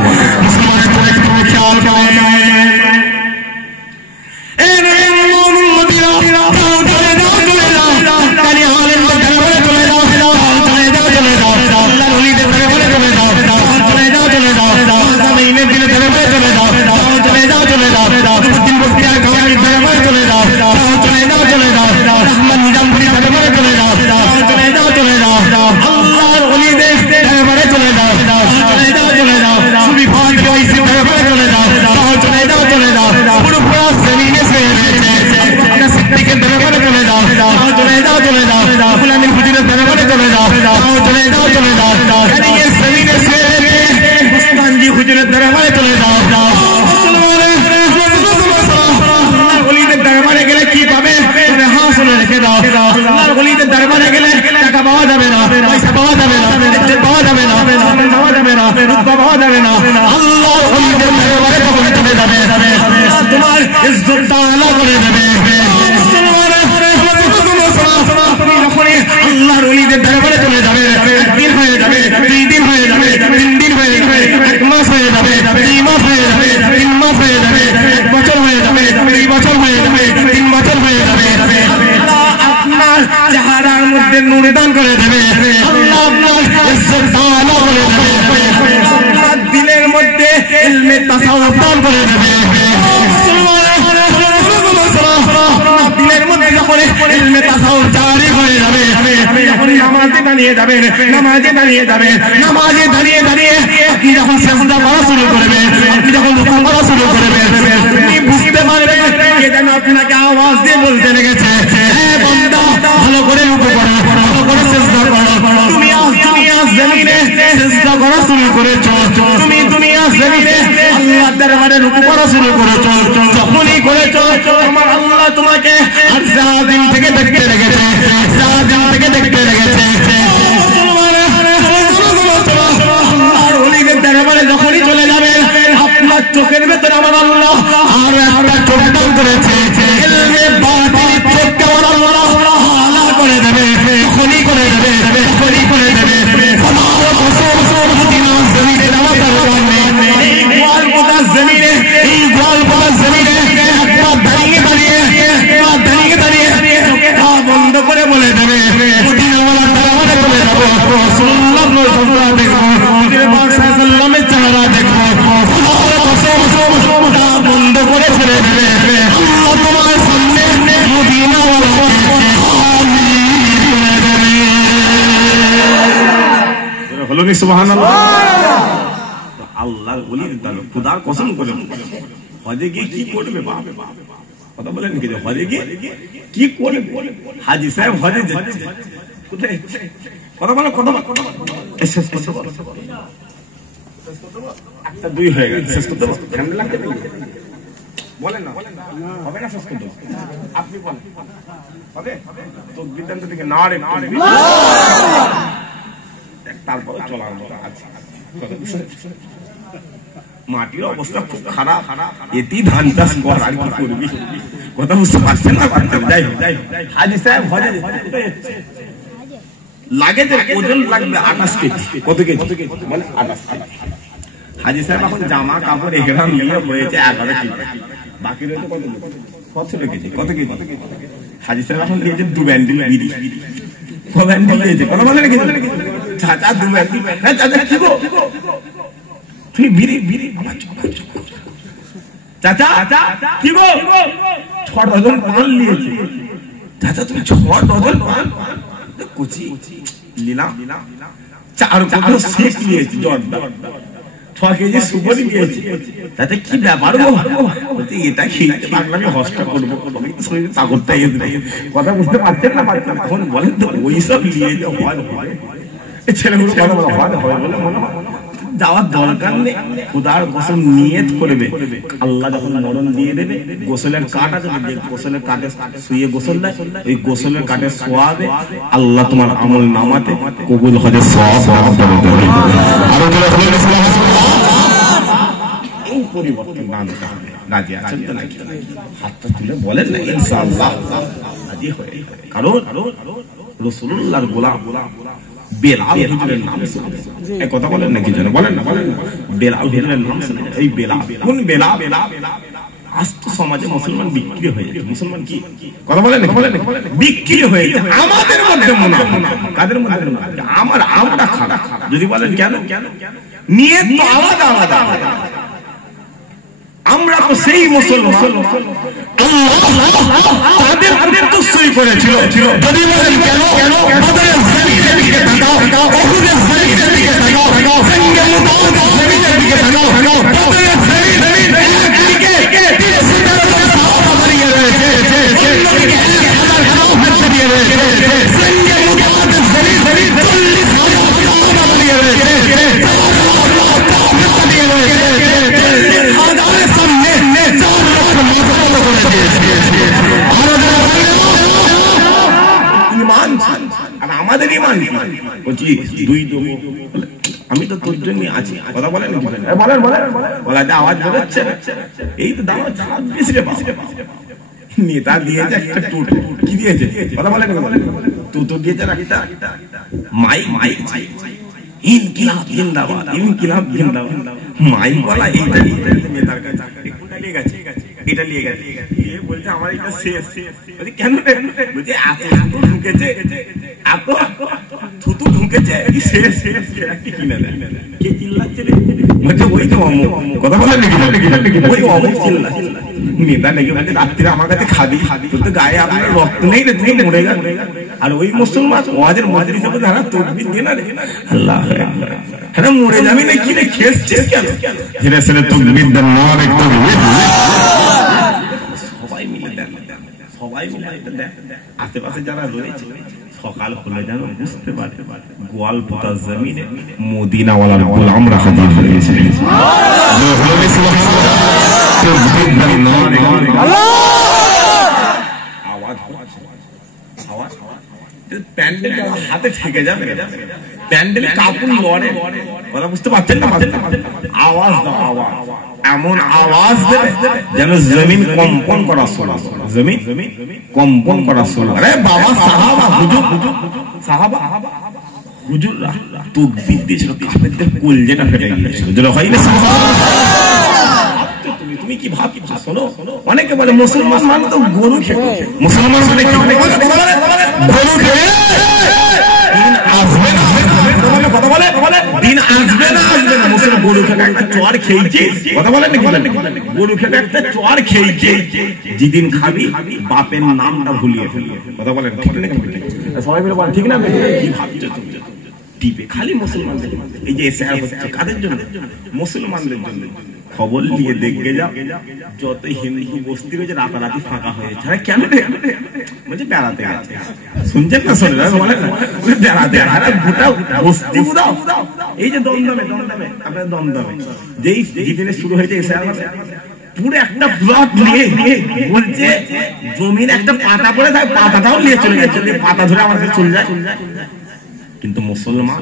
নুরদান করে দেবে আল্লাহ, আপনার ইজ্জত তাআলা করে দেবে আল্লাহ, দিলের মধ্যে ইলমে তাসাউফ দান করে দেবে। দিলের মধ্যে যখন ইলমে তাসাউফ জারি হয়ে যাবে, যখন নামাজে দাঁড়িয়ে যাবেন, নামাজে দাঁড়িয়ে যাবেন, নামাজে দাঁড়িয়ে দাঁড়িয়ে আপনি যখন সিজদা করা শুরু করবেন, আপনি যখন রুকু করা শুরু করবেন, আপনি বুঝতে পারবেন কে যেন আপনাকে আওয়াজ দিয়ে বলতে লেগেছে, হে বান্দা ভালো করে রুকু করো, ভালো করে সিজদা করো। তুমি আজ দুনিয়া জমিনে সিজদা করা শুরু করেছো, তুমি দুনিয়া জমিনে আল্লাহর দরবারে রুকু করা শুরু করেছো। যখনই করেছো আমার আল্লাহ তোমাকে আযাদিন থেকে দেখতে লেগেছে, আযাদিন থেকে দেখতে লেগেছে। আল্লাহর ওলিদের দরবারে যখনই চলে যাবে আপনার চোখের ভেতরে আমার আল্লাহ আর একটা চোখ দান করেছে, ইলমে বাতিন চোখকে আমার আল্লাহ আলা করে দেবে, খনি করে দেবে, খনি করে দেবে। আমার কসম মদিনা জমিনে নামাজ পড়বেন, এই গোয়ালপাড়া জমিনে, এই গোয়ালপাড়া জমিনে একবার দাঁড়িয়ে দাঁড়িয়ে, একবার দাঁড়িয়ে দাঁড়িয়ে চোখে বন্ধ করে বলে দেবে মদিনা ওয়ালা দরবারে চলে যাবো, রাসূলুল্লাহর চেহারা দেখবো, নবীর পাক সাল্লাল্লাহু আলাইহি ওয়াসাল্লামের চেহারা দেখবো। আমার কসম বন্ধ বলবি সুবহানাল্লাহ। আল্লাহর ওলির দল খোদার কসম করে হজে গিয়ে কি করবে বাপ, কথা বলেন কি হজে গিয়ে কি করবে? হাজী সাহেব হজে যাচ্ছে, কোথায় কথা বলো, কথা বলো, শেষ করতে বলো, একটা দুই হয়ে গেল, শেষ করতে বলো, ঠান্ডা লাগছে বলেন না, হবে না শেষ করতে? আপনি বলেন হবে তো বিদ্যান্ত থেকে না রে তারপরে চলার আছে। মাটির অবস্থা খুব খারাপ, এটি ধান চাষ কর আর কি করবি, কথা বুঝতে পারছেন না? যাই হোক, হাজী সাহেব হজে লাগে যে ওজন লাগবে 28 কেজি। কত কেজি? মানে 28 কেজি। হাজী সাহেব এখন জামা কাপড় এগ্রাম নিয়ে হয়েছে 11 কেজি, বাকি রয়েছে কত কেজি? কত কেজি? হাজী সাহেব এখন দিয়েছে 2 ব্যান্ডেল বিড়ি। কত ব্যান্ডেল দিয়েছে? কথা বলে নাকি চাচা 2 ব্যান্ডেল? হ্যাঁ চাচা কি গো তুই বিড়ি বিড়ি চাচা কি গো 6 ডজন পান নিয়েছে চাচা, তুমি 6 ডজন পান কুচি নিলাম, 4 কোটো শেক নিয়েছি, জর্দা 6 কেজি সুপারি নিয়েছি, তাতে কি ব্যাপার গো? এটা খেয়ে বাংলাকে হস্তা করবো, চাকরটা কথা বুঝতে পারছেন না? এখন বলেন তো ওইসব নিয়ে ছেলেগুলো কথা বলা হয় বলে মনে হয় যাওয়ার দরকার নেই। খোদার কসম নিয়ত করবে, আল্লাহ যখন মরণ দিয়ে দেবে, গোসলের কাঠ আছে, গোসলের কাঠে শুয়ে গোসল দেয়, ওই গোসলের কাঠে শোয়াবে, আল্লাহ তোমার আমল নামাতে কবুল হজের সওয়াব দান করে দেবে। এই পরিবর্তন দান করবে, রাজি আছেন তো নাকি? হাতটা তুলে বলেন না ইনশাআল্লাহ রাজি হয়ে। কারণ রাসূলুল্লাহর গোলাম বেলাল হুজুরের নাম শুনে, এই কথা বলেন নাকি জানেন? বলেন না, বলেন না। বেলাল হুজুরের নাম শুনে, এই বেলাল কোন বেলাল? আজ তো সমাজে মুসলমান বিক্রি হয়ে যায়। মুসলমান কি কথা বলেন নাকি? বলেন বিক্রি হয়ে যায় আমাদের মধ্যে মুনাফিক। কাদের মধ্যে মুনাফিক? আমরা খারাপ। যদি বলেন কেন? নিয়ত তো আলাদা আলাদা। আমরা তো সেই মুসলমান তাদের তো সই করেছিল। যদি বলেন কেন? বদরের জমিনের দিকে তাকাও, উহুদের জমিনের দিকে তাকাও, সঙ্গে মুতাওয়াদের জমিনের দিকে তাকাও, বদরের জমিনের একদিকে 300 সাহাবা দাঁড়িয়ে রয়েছে, অন্যদিকে 1000 সাহাবা দাঁড়িয়ে রয়েছে, সঙ্গে মুতাওয়াদের জমিনের 40,000 সাহাবা দাঁড়িয়ে রয়েছে, আমাদের ইমান বলছি দুই দেবো, আমি তো তোর জন্য আছি। কথা বলেন বলেন বলা যে আওয়াজ বেরোচ্ছে, এই তো দাম 26 রে নেতা দিয়েছে একটা টোটো, কি দিয়েছে? কথা বলেন টোটো দিয়েছে একটা মাইক ইনকিলাব জিন্দাবাদ, ইনকিলাব জিন্দাবাদ, মাইক বলা এইটা নেতার কাছে নিয়ে গেছে, এটা নিয়ে গেছে, বলছে আমার এটা শেষ। কেন? বলছে এত ঢুকেছে, এত থুতু ঢুকেছে, শেষ কিনে দেয়। কে চিল্লাচ্ছে? বলছে ওই তো অমুক। কথা বলেন নাকি? ওই অমুক চিল্লাচ্ছে নেতা নাকি, বলছে রাত্রিরে আমার কাছে খাবি, তোর তো গায়ে আপনার রক্ত নেই রে, তুমি মরে গেল। আর ওই মুসলমান ওয়াজের মজা হিসেবে যারা তকবীর দিয়ে না রে, আল্লাহ হ্যাঁ মরে যাবি না কি রে, খেয়েছিস কেন? ধীরে ধীরে তকবীর দেন, নারে তকবীর, সবাই মিলে দেন, সবাই মিলে এটা দেন। আশেপাশে যারা রয়েছে সকাল হলে যেন বুঝতে পারে গোয়ালপাতা জমিনে মদিনাওয়ালার গোলামরা হাজির হয়েছে। প্যান্ডেল হাতে থেকে যাবে, প্যান্ডেল কাপড় লড়ে, কথা বুঝতে পারছেন না? আওয়াজ দাও, আওয়াজ এমন আওয়াজ দেবে যেন জমিন কম্পন করা শুরু, জমিন কম্পন করা শুরু। আরে বাবা সাহাবা হুজুর, সাহাবা হুজুররা তাকবীর দিয়েছিল, কাফেরদের কলজেটা ফেটে গিয়েছিল। যেটা হয় না তুমি কি ভাবছো? শোনো, অনেকে বলে মুসলমান মানে তো গরু খেয়ে, মুসলমান মানে কি গরু খেয়ে দিন আসবে না, কথা বলে দিন আসবে না, আসবে না। মুসলমান গরু খেয়ে একটা চর খেয়েছে, কথা বলেন নাকি? গরু খেয়ে একটা চর খেয়েছে, যেদিন খাবি বাপের নামটা ভুলিয়ে ফেলবে। কথা বলেন ঠিক না? সবাই মিলে বলেন ঠিক না? কি ভাবছো তুমি? টিপে খালি মুসলমানদের, এই যে এসআর হচ্ছে কাদের জন্য? মুসলমানদের জন্য। খবর নিয়ে দেখবে যাও, যত হিন্দু বস্তি রয়েছে রাতারাতি ফাঁকা হয়েছে। আরে কেন রে? বলছে বেড়াতে গেছে। শুনছেন না? শোনেন বেড়াতে গোটা বস্তি উদাও। এই যে দমদমে আপনার দমদমে যেই যেদিনে শুরু হয়েছে এসআর, পুরো একটা প্লট নিয়ে বলছে জমির একটা পাতা পড়ে থাকে, পাতাটাও নিয়ে চলে গেছে, পাতা ধরে আমাদের চলে যায়। কিন্তু মুসলমান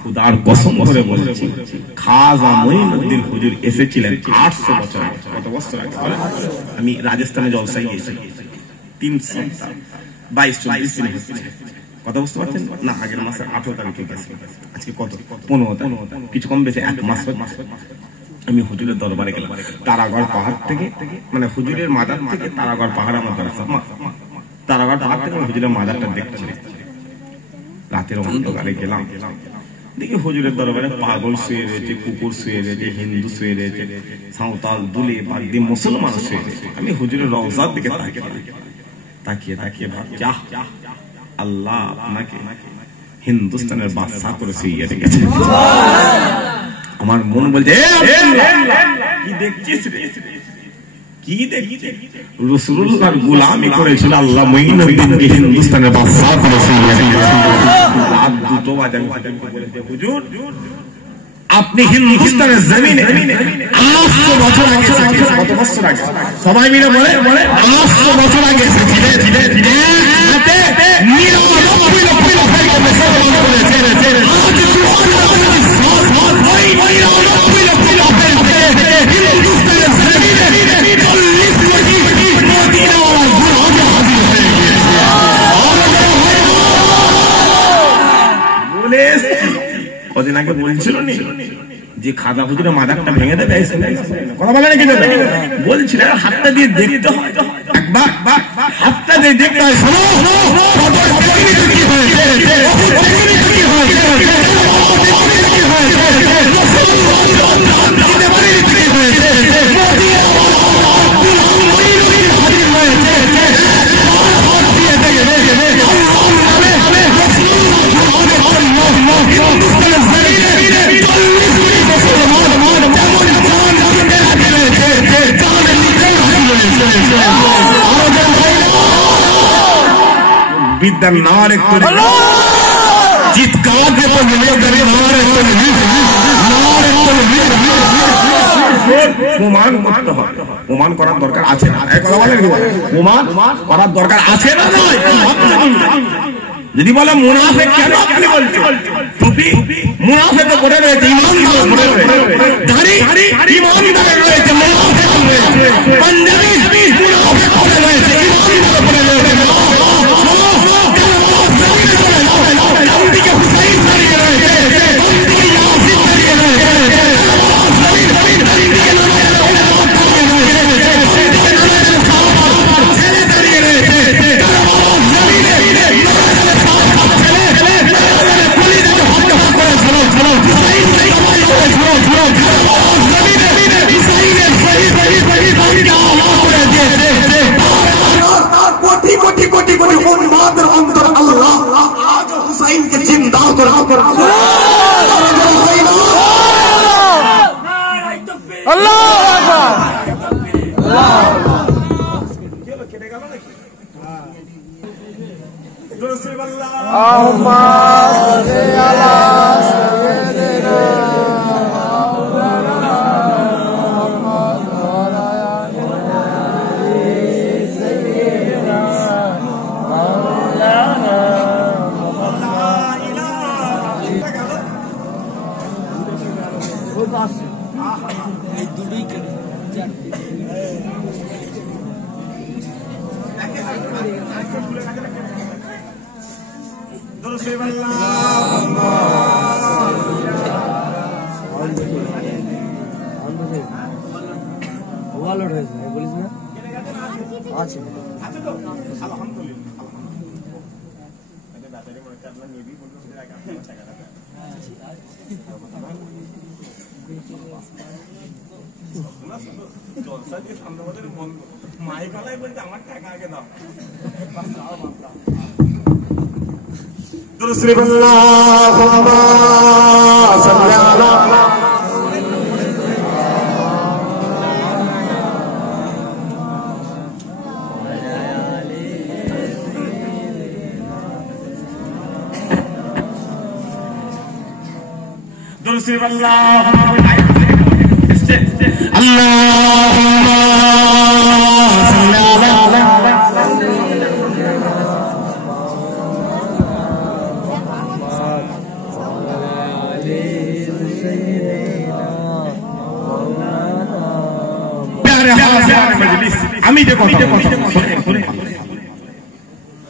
খুদার কসম করে বলছি, খাজা মঈনুদ্দিন হুজুর এসেছিলেন 800 বছর আগে। কত বছর আগে? আমি রাজস্থানে জলসায় গেছি, 322-24 দিন হচ্ছে। কত বুঝতে পারছেন না? আগের মাসের 18 তারিখে গেছি, আজকে কত 15, কিছু কম বেশি 1 মাস। আমি হুজুরের দরবারে গেলাম, তারাগড় পাহাড় থেকে, মানে হুজুরের মাজার থেকে তারাগড় পাহাড় আমার রাস্তা, তারাগড় পাহাড় থেকে হুজুরের মাজারটা দেখছি। রাতের অন্ধকারে গেলাম, দেখি হুজুরের দরবারে পাগল শুয়ে রয়েছে, কুকুর শুয়ে রয়েছে, হিন্দু শুয়ে রয়েছে, সাঁওতাল দুলে বাগদি মুসলমান শুয়ে রয়েছে। আমি হুজুরের রওজার দিকে তাকিয়ে ভাবছি, আল্লাহ আপনাকে হিন্দুস্তানের বাদশা করে শুয়ে রেখেছে। আমার মন বলছে কি দেখছিস রে, কি দেখছিস? রাসূলুল্লাহর গোলামি করেছিল আল্লাহ মঈনুদ্দিনকে হিন্দুস্তানের বাদশা করে শুয়ে রেখেছে। রাত 2 বাজে বলেছে, হুজুর আপনি হিন্দুস্তানের জমিনে 800 বছর আগে, কত বছর আগে? সবাই মিলে বলে 800 বছর আগে এসেছিলেন। কদিন আগে বলছিল যে খাজা হুজুরের মাজারটা ভেঙে দেবে, কথা বলে নাকি? বলছিল হাতটা দিয়ে দেখতে হয়, একবার হাতটা দিয়ে দেখতে হয়। বিদ্যার নার একটু চিৎকার দিয়ে প্রমাণ করতে হয়। প্রমাণ করার দরকার আছে না? প্রমাণ করার দরকার আছে না? যদি বলে মুনাফিক, কেন আপনি বলছেন? টুপি মুনাফিক করে রয়েছে, ইমানদার করে রয়েছে, দাড়ি ইমানদার রয়েছে, মুনাফিক রয়েছে, পাঞ্জাবি মুনাফিক করে রয়েছে, ইমানদার করে রয়েছে।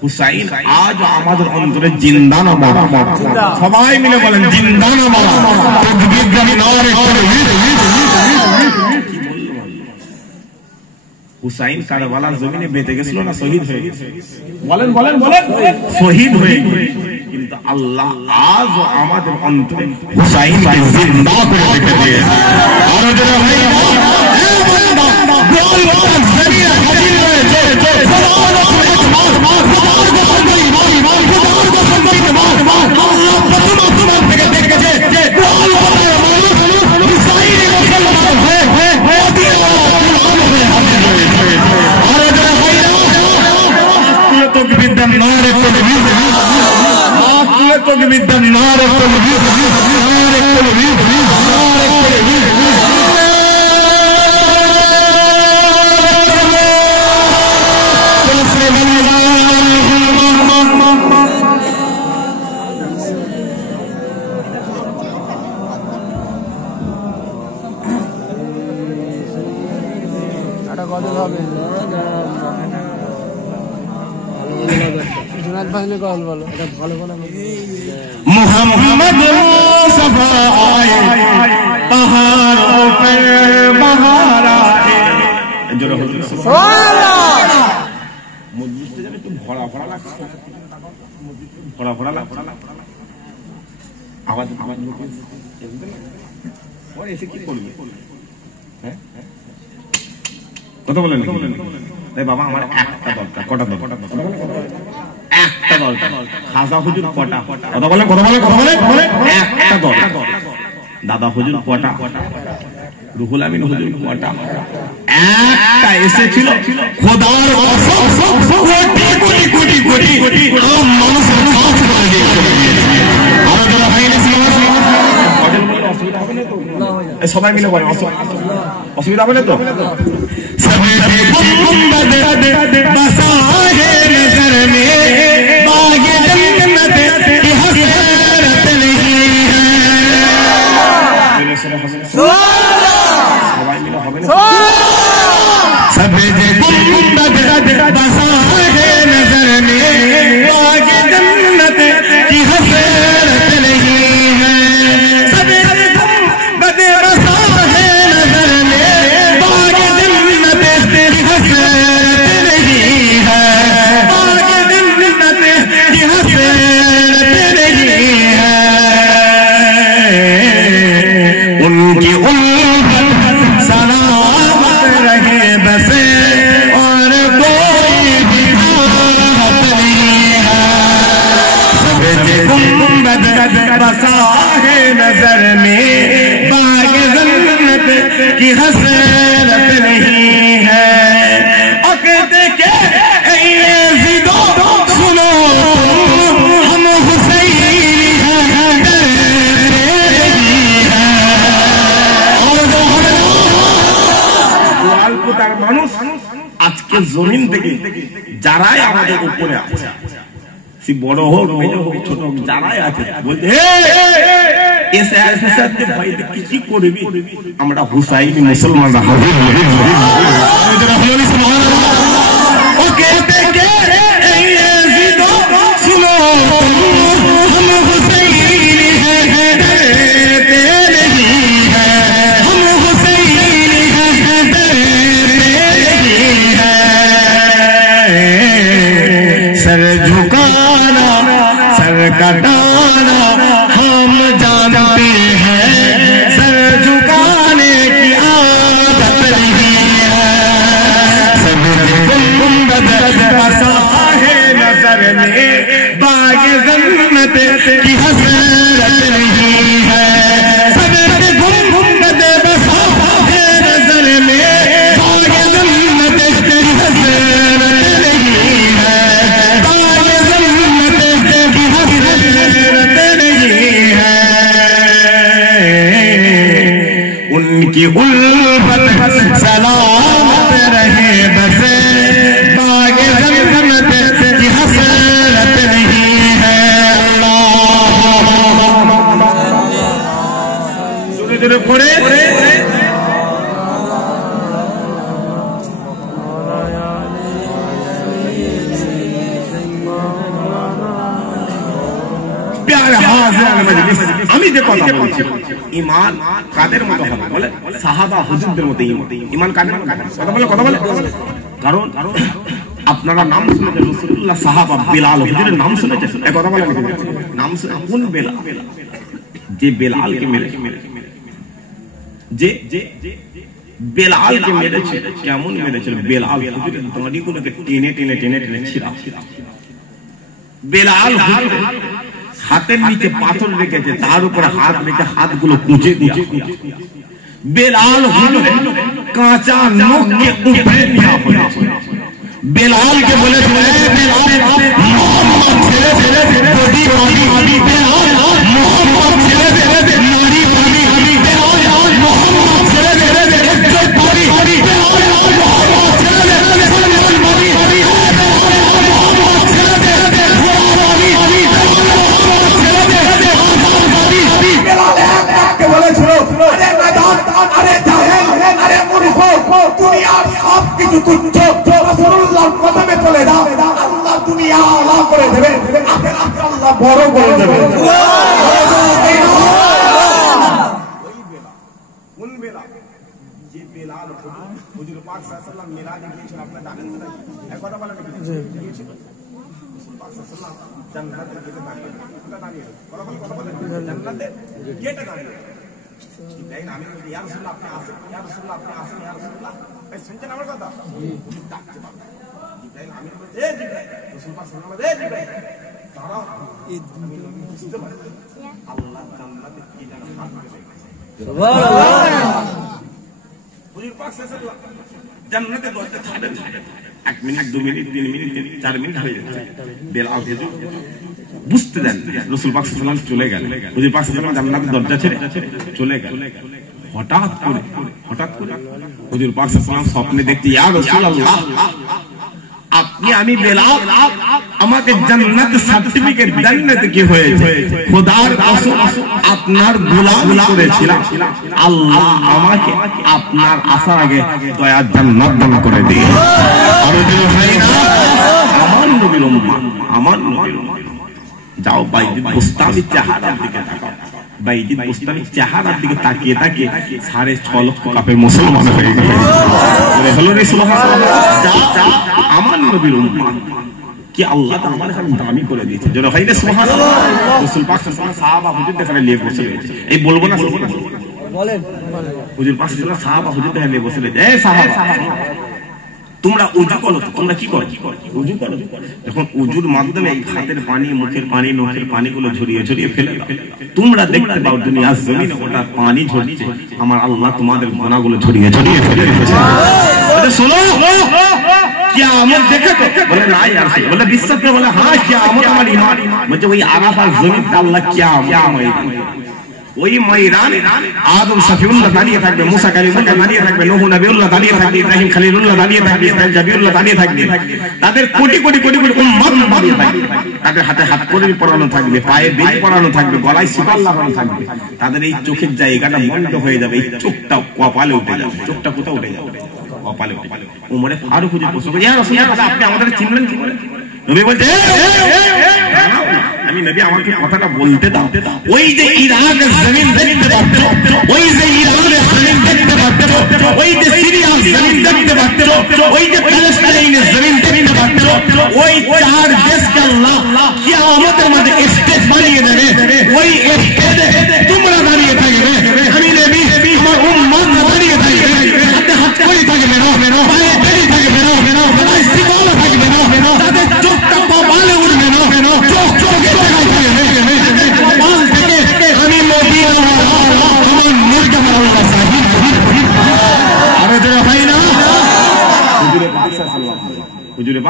হুসাইন আজ আমাদের অন্তরে জিন্দা না মরা, সবাই মিলে বলেন জিন্দা না মরা। হুসাইন কারবালার জমিনে বেঁচে গেছিল না শহীদ হয়ে গেছে? বলেন বলেন বলেন, শহীদ হয়ে গেছে। কিন্তু আল্লাহ আজ আমাদের অন্তরে হুসাইনকে জিন্দা করে রেখে দিয়েছে। আরো যারা ভাই मोहम्मद मुस्तफा आए पहाड़ों पे बहार आए। जरा मस्जिदে যাবে তো ভরা ভরা লাগছে, ভরা ভরা লাগছে। আওয়াজ আওয়াজ ওর এসে কি করবে? হ্যাঁ কথা বলেন এই বাবা আমার একটা দরকার। কটা দরকার? একটা দরকার। খাজা হুজুর কটা? কথা বলে কথা বলে কথা বলে একটা দরকার। দাদা হুজুর কটা? রুহুল আমিন হুজুর কটা? একটা এসেছিল খোদার কোটি কোটি কোটি কোটি কোটি মানুষের কাজ করে দিয়েছে। আর যারা ভাইলে অসুবিধা হবে না তো? সবাই মিলে বলে অসুবিধা হবে না তো? সবাই মিলে হবে না? नजर में बाग जन्नत की हसरत नहीं है। अक़द के ज़िदो सुनो हम हुसैनी हैं, লালপুতার মানুষ আজকে জমিন থেকে যারাই আমাদের উপরে আছে, বড় হোক ছোট হোক যারাই আছে, বলতে কি করবি? আমরা হুসাইনি মুসলমান सर झुकाना सर कटाना हम जानते हैं, सर झुकाने की आदत नहीं है। सब गुंबद बसा है नजर में बाग जन्नत की हसरत नहीं है। सदर गुंबद बसा है नजर में बाग जन्नत की हसरत नहीं है। बाग जन्नत की हसरत नहीं है। उनकी उल्फत सलामत रहे बस बाग जन्नत की हसरत नहीं है। जोरे जोरे पढ़े प्यारे हाज़िरान मजलिस, আমি যে কথা বলছি ঈমান কাদের মতো হবে বলে? সাহাবা হুজুরদের মতো ঈমান কাদের মতো? কথা বলে কারণ আপনারা নাম শুনেছেন রাসূলুল্লাহ সাহাবা বিলাল হুজুরের নাম শুনেছেন? এই কথা বলে নাম শুনে কোন বেলাল? যে বেলালকে মেরেছে, যে বেলালকে মেরেছে কেমন মেরেছিল? বেলাল হুজুরের দাড়িগুলোকে টেনে টেনে টেনে টেনে ছিঁড়া। বেলাল হুজুর হাতের নিচে পাথর রেখেছে, তার উপরে হাত রেখে হাতগুলো কুঁচে দিয়া বেলাল হুজুর কাঁচা নখকে উপরে নেওয়া হয়েছে। বেলালকে বলেছে মোহাম্মদ ছেড়ে ছেড়ে body body body Belal Mohammad ছেড়ে ছেড়ে নারী বডি বডি বেলাল মোহাম্মদ ছেড়ে ছেড়ে ইজ্জত বডি বডি বেলাল মোহাম্মদ ছেড়ে ছেড়ে সম্মান বডি বডি মোহাম্মদ ছেড়ে ছেড়ে ঘোড়া বডি বডি মোহাম্মদ ছেড়ে ছেড়ে আজান বডি বডি। বেলাল এককে বলেছিল আরে নাদান আরে জাহেল আরে মূর্খ, দুনিয়ার সব কিছু তুচ্ছ, রাসূলুল্লাহর কদমে চলে দাও, আল্লাহ দুনিয়া আলা করে দেবে, আখিরাত আল্লাহ বড় করে দেবে। কোন বেলাল? যে বেলাল হুজুর পাক সাল্লাল্লাহু আলাইহি ওয়াসাল্লাম মিলাদে গিয়েছেন, আপনারা জানেন না? এই কথা বলেন নাকি? জি গিয়েছেন। রাসূল পাক সাল্লাল্লাহু আলাইহি ওয়াসাল্লাম জান্নাতের গেটে দাঁড়িয়ে কথা বলেন জান্নাতের গেটে দাঁড়িয়ে ইব্রাহিম আমি বলি ইয়া রাসূলুল্লাহ আপনি আসেন, ইয়া রাসূলুল্লাহ আপনি আসেন, ইয়া রাসূলুল্লাহ এই শুনছেন আমার কথা? ডাকতে পারেন ইব্রাহিম আমি বলি এ ইব্রাহিম রাসূল পাক সাল্লাল্লাহু আলাইহি ওয়াসাল্লাম এ ইব্রাহিম তারা এই দুনিয়া বুঝতে পারে আল্লাহ জান্নাতে কি যেন হাত দেবে। সুবহানাল্লাহ। হুজুর পাক সাল্লাল্লাহু আলাইহি ওয়াসাল্লাম জান্নাতে দরজা ধারে ধারে 1 মিনিট 2 মিনিট 3 মিনিট 4 মিনিট হয়ে যাচ্ছে। বেলাল হুজুর বুঝতে দেন রাসূল পাক সাল্লাল্লাহু আলাইহি ওয়াসাল্লাম চলে গেল, হুজুর পাক সাল্লাল্লাহু আলাইহি ওয়াসাল্লাম জান্নাতের দরজা ছেড়ে চলে গেল। হঠাৎ করে হুজুর পাক সাল্লাল্লাহু আলাইহি ওয়াসাল্লাম স্বপ্নে দেখতে ইয়া রাসূলুল্লাহ আপনি আমি বেলাল আমাকে জান্নাতের সার্টিফিকেট দেন না তো কি হয়েছে? খোদার কসম আপনার গোলাম করেছিলাম, আল্লাহ আমাকে আপনার আসার আগে দয়ার জান্নাত দান করে দিয়ে। আর যদি হয় না আমার নবীর উম্মত, আমার নবীর উম্মত যাও বাইজিদ বুস্তামি চেহারার দিকে তাকাও, বাইজিদ বুস্তামি চেহারার দিকে তাকিয়ে তাকিয়ে 6.5 লক্ষ কাফের মুসলমান হয়ে গেল। হলো রে সুবহানাল্লাহ। আমার নবীর উম্মত কি আল্লাহ তাআলা আমার কাছে দামি করে দিয়েছে, যেন হয় না সুবহানাল্লাহ। রাসূল পাক সাল্লাল্লাহু আলাইহি ওয়াসাল্লাম সাহাবা হুজুরদের কাছে নিয়ে বসে রয়েছে, এই বলবো না বলেন হুজুর পাক সাল্লাল্লাহু আলাইহি ওয়াসাল্লাম সাহাবা হুজুরদের নিয়ে বসে রয়েছে, এই সাহাবা তোমরা উযু করো, তোমরা কি করো? উযু করো। যখন উযুর মাধ্যমে হাতের পানি, মুখের পানি, নখের পানিগুলো ঝরিয়ে ঝরিয়ে ফেলে তোমরা দেখতে পাও দুনিয়ার জমিনে ওটা পানি ঝরছে, আমার আল্লাহ তোমাদের গুনাহগুলো ঝরিয়ে ঝরিয়ে ফেলে দিয়েছে। শোনো কিয়ামত দেখে তো? বলে না ইয়া রাসূল, বলে বিশ্বাস করে? বলে হ্যাঁ কিয়ামত আমার ঈমান। বলে ওই আরাফার জমিতে আল্লাহ কিয়ামত ওই ময়দানে আদম শফিউল্লাহ দাঁড়িয়ে থাকবে, মুসা কালিমুল্লাহ দাঁড়িয়ে থাকবে, নূহ নবিউল্লাহ দাঁড়িয়ে থাকবে, ইব্রাহিম খলিলুল্লাহ দাঁড়িয়ে থাকবে, ইসমাঈল জাবিউল্লাহ দাঁড়িয়ে থাকবে, তাদের কোটি কোটি কোটি কোটি উম্মত দাঁড়িয়ে থাকবে, তাদের হাতে হাত কড়ি পরানো থাকবে, পায়ে বেল পরানো থাকবে, গলায় সিপাল লাগানো থাকবে, তাদের এই চোখের জায়গাটা বন্ধ হয়ে যাবে, এই চোখটা কপালে উঠে যাবে। চোখটা কোথায় উঠে যাবে? কপালে উঠে যাবে। ওমরে ফারুক হুজুর প্রশ্ন করে, ইয়া রাসূলুল্লাহ আপনি আমাদের চিনলেন কি করে? নবী বলতে আমি নবী আমাকে কথাটা বলতে দাও। ওই যে ইরাকের জমিন দেখতে পাচ্ছ, ওই যে ইরানের জমিন দেখতে পাচ্ছ, ওই যে সিরিয়ার জমিন দেখতে পাচ্ছ, ওই যে প্যালেস্টাইনের জমিন দেখতে পাচ্ছ, ওই 4 দেশকে আল্লাহ কিয়ামতের মাঠে স্টেজ বানিয়ে দেবে। ওই স্টেজে তোমরা দাঁড়িয়ে থাকবে, আমি নবী আমার উম্মত দাঁড়িয়ে থাকবে, হাতে হাত করে থাকবে, পায়ে বেড়ে থাকবে, গলায় সিপাল থাকবে, তাদের চোখটা কপালে উঠবে না,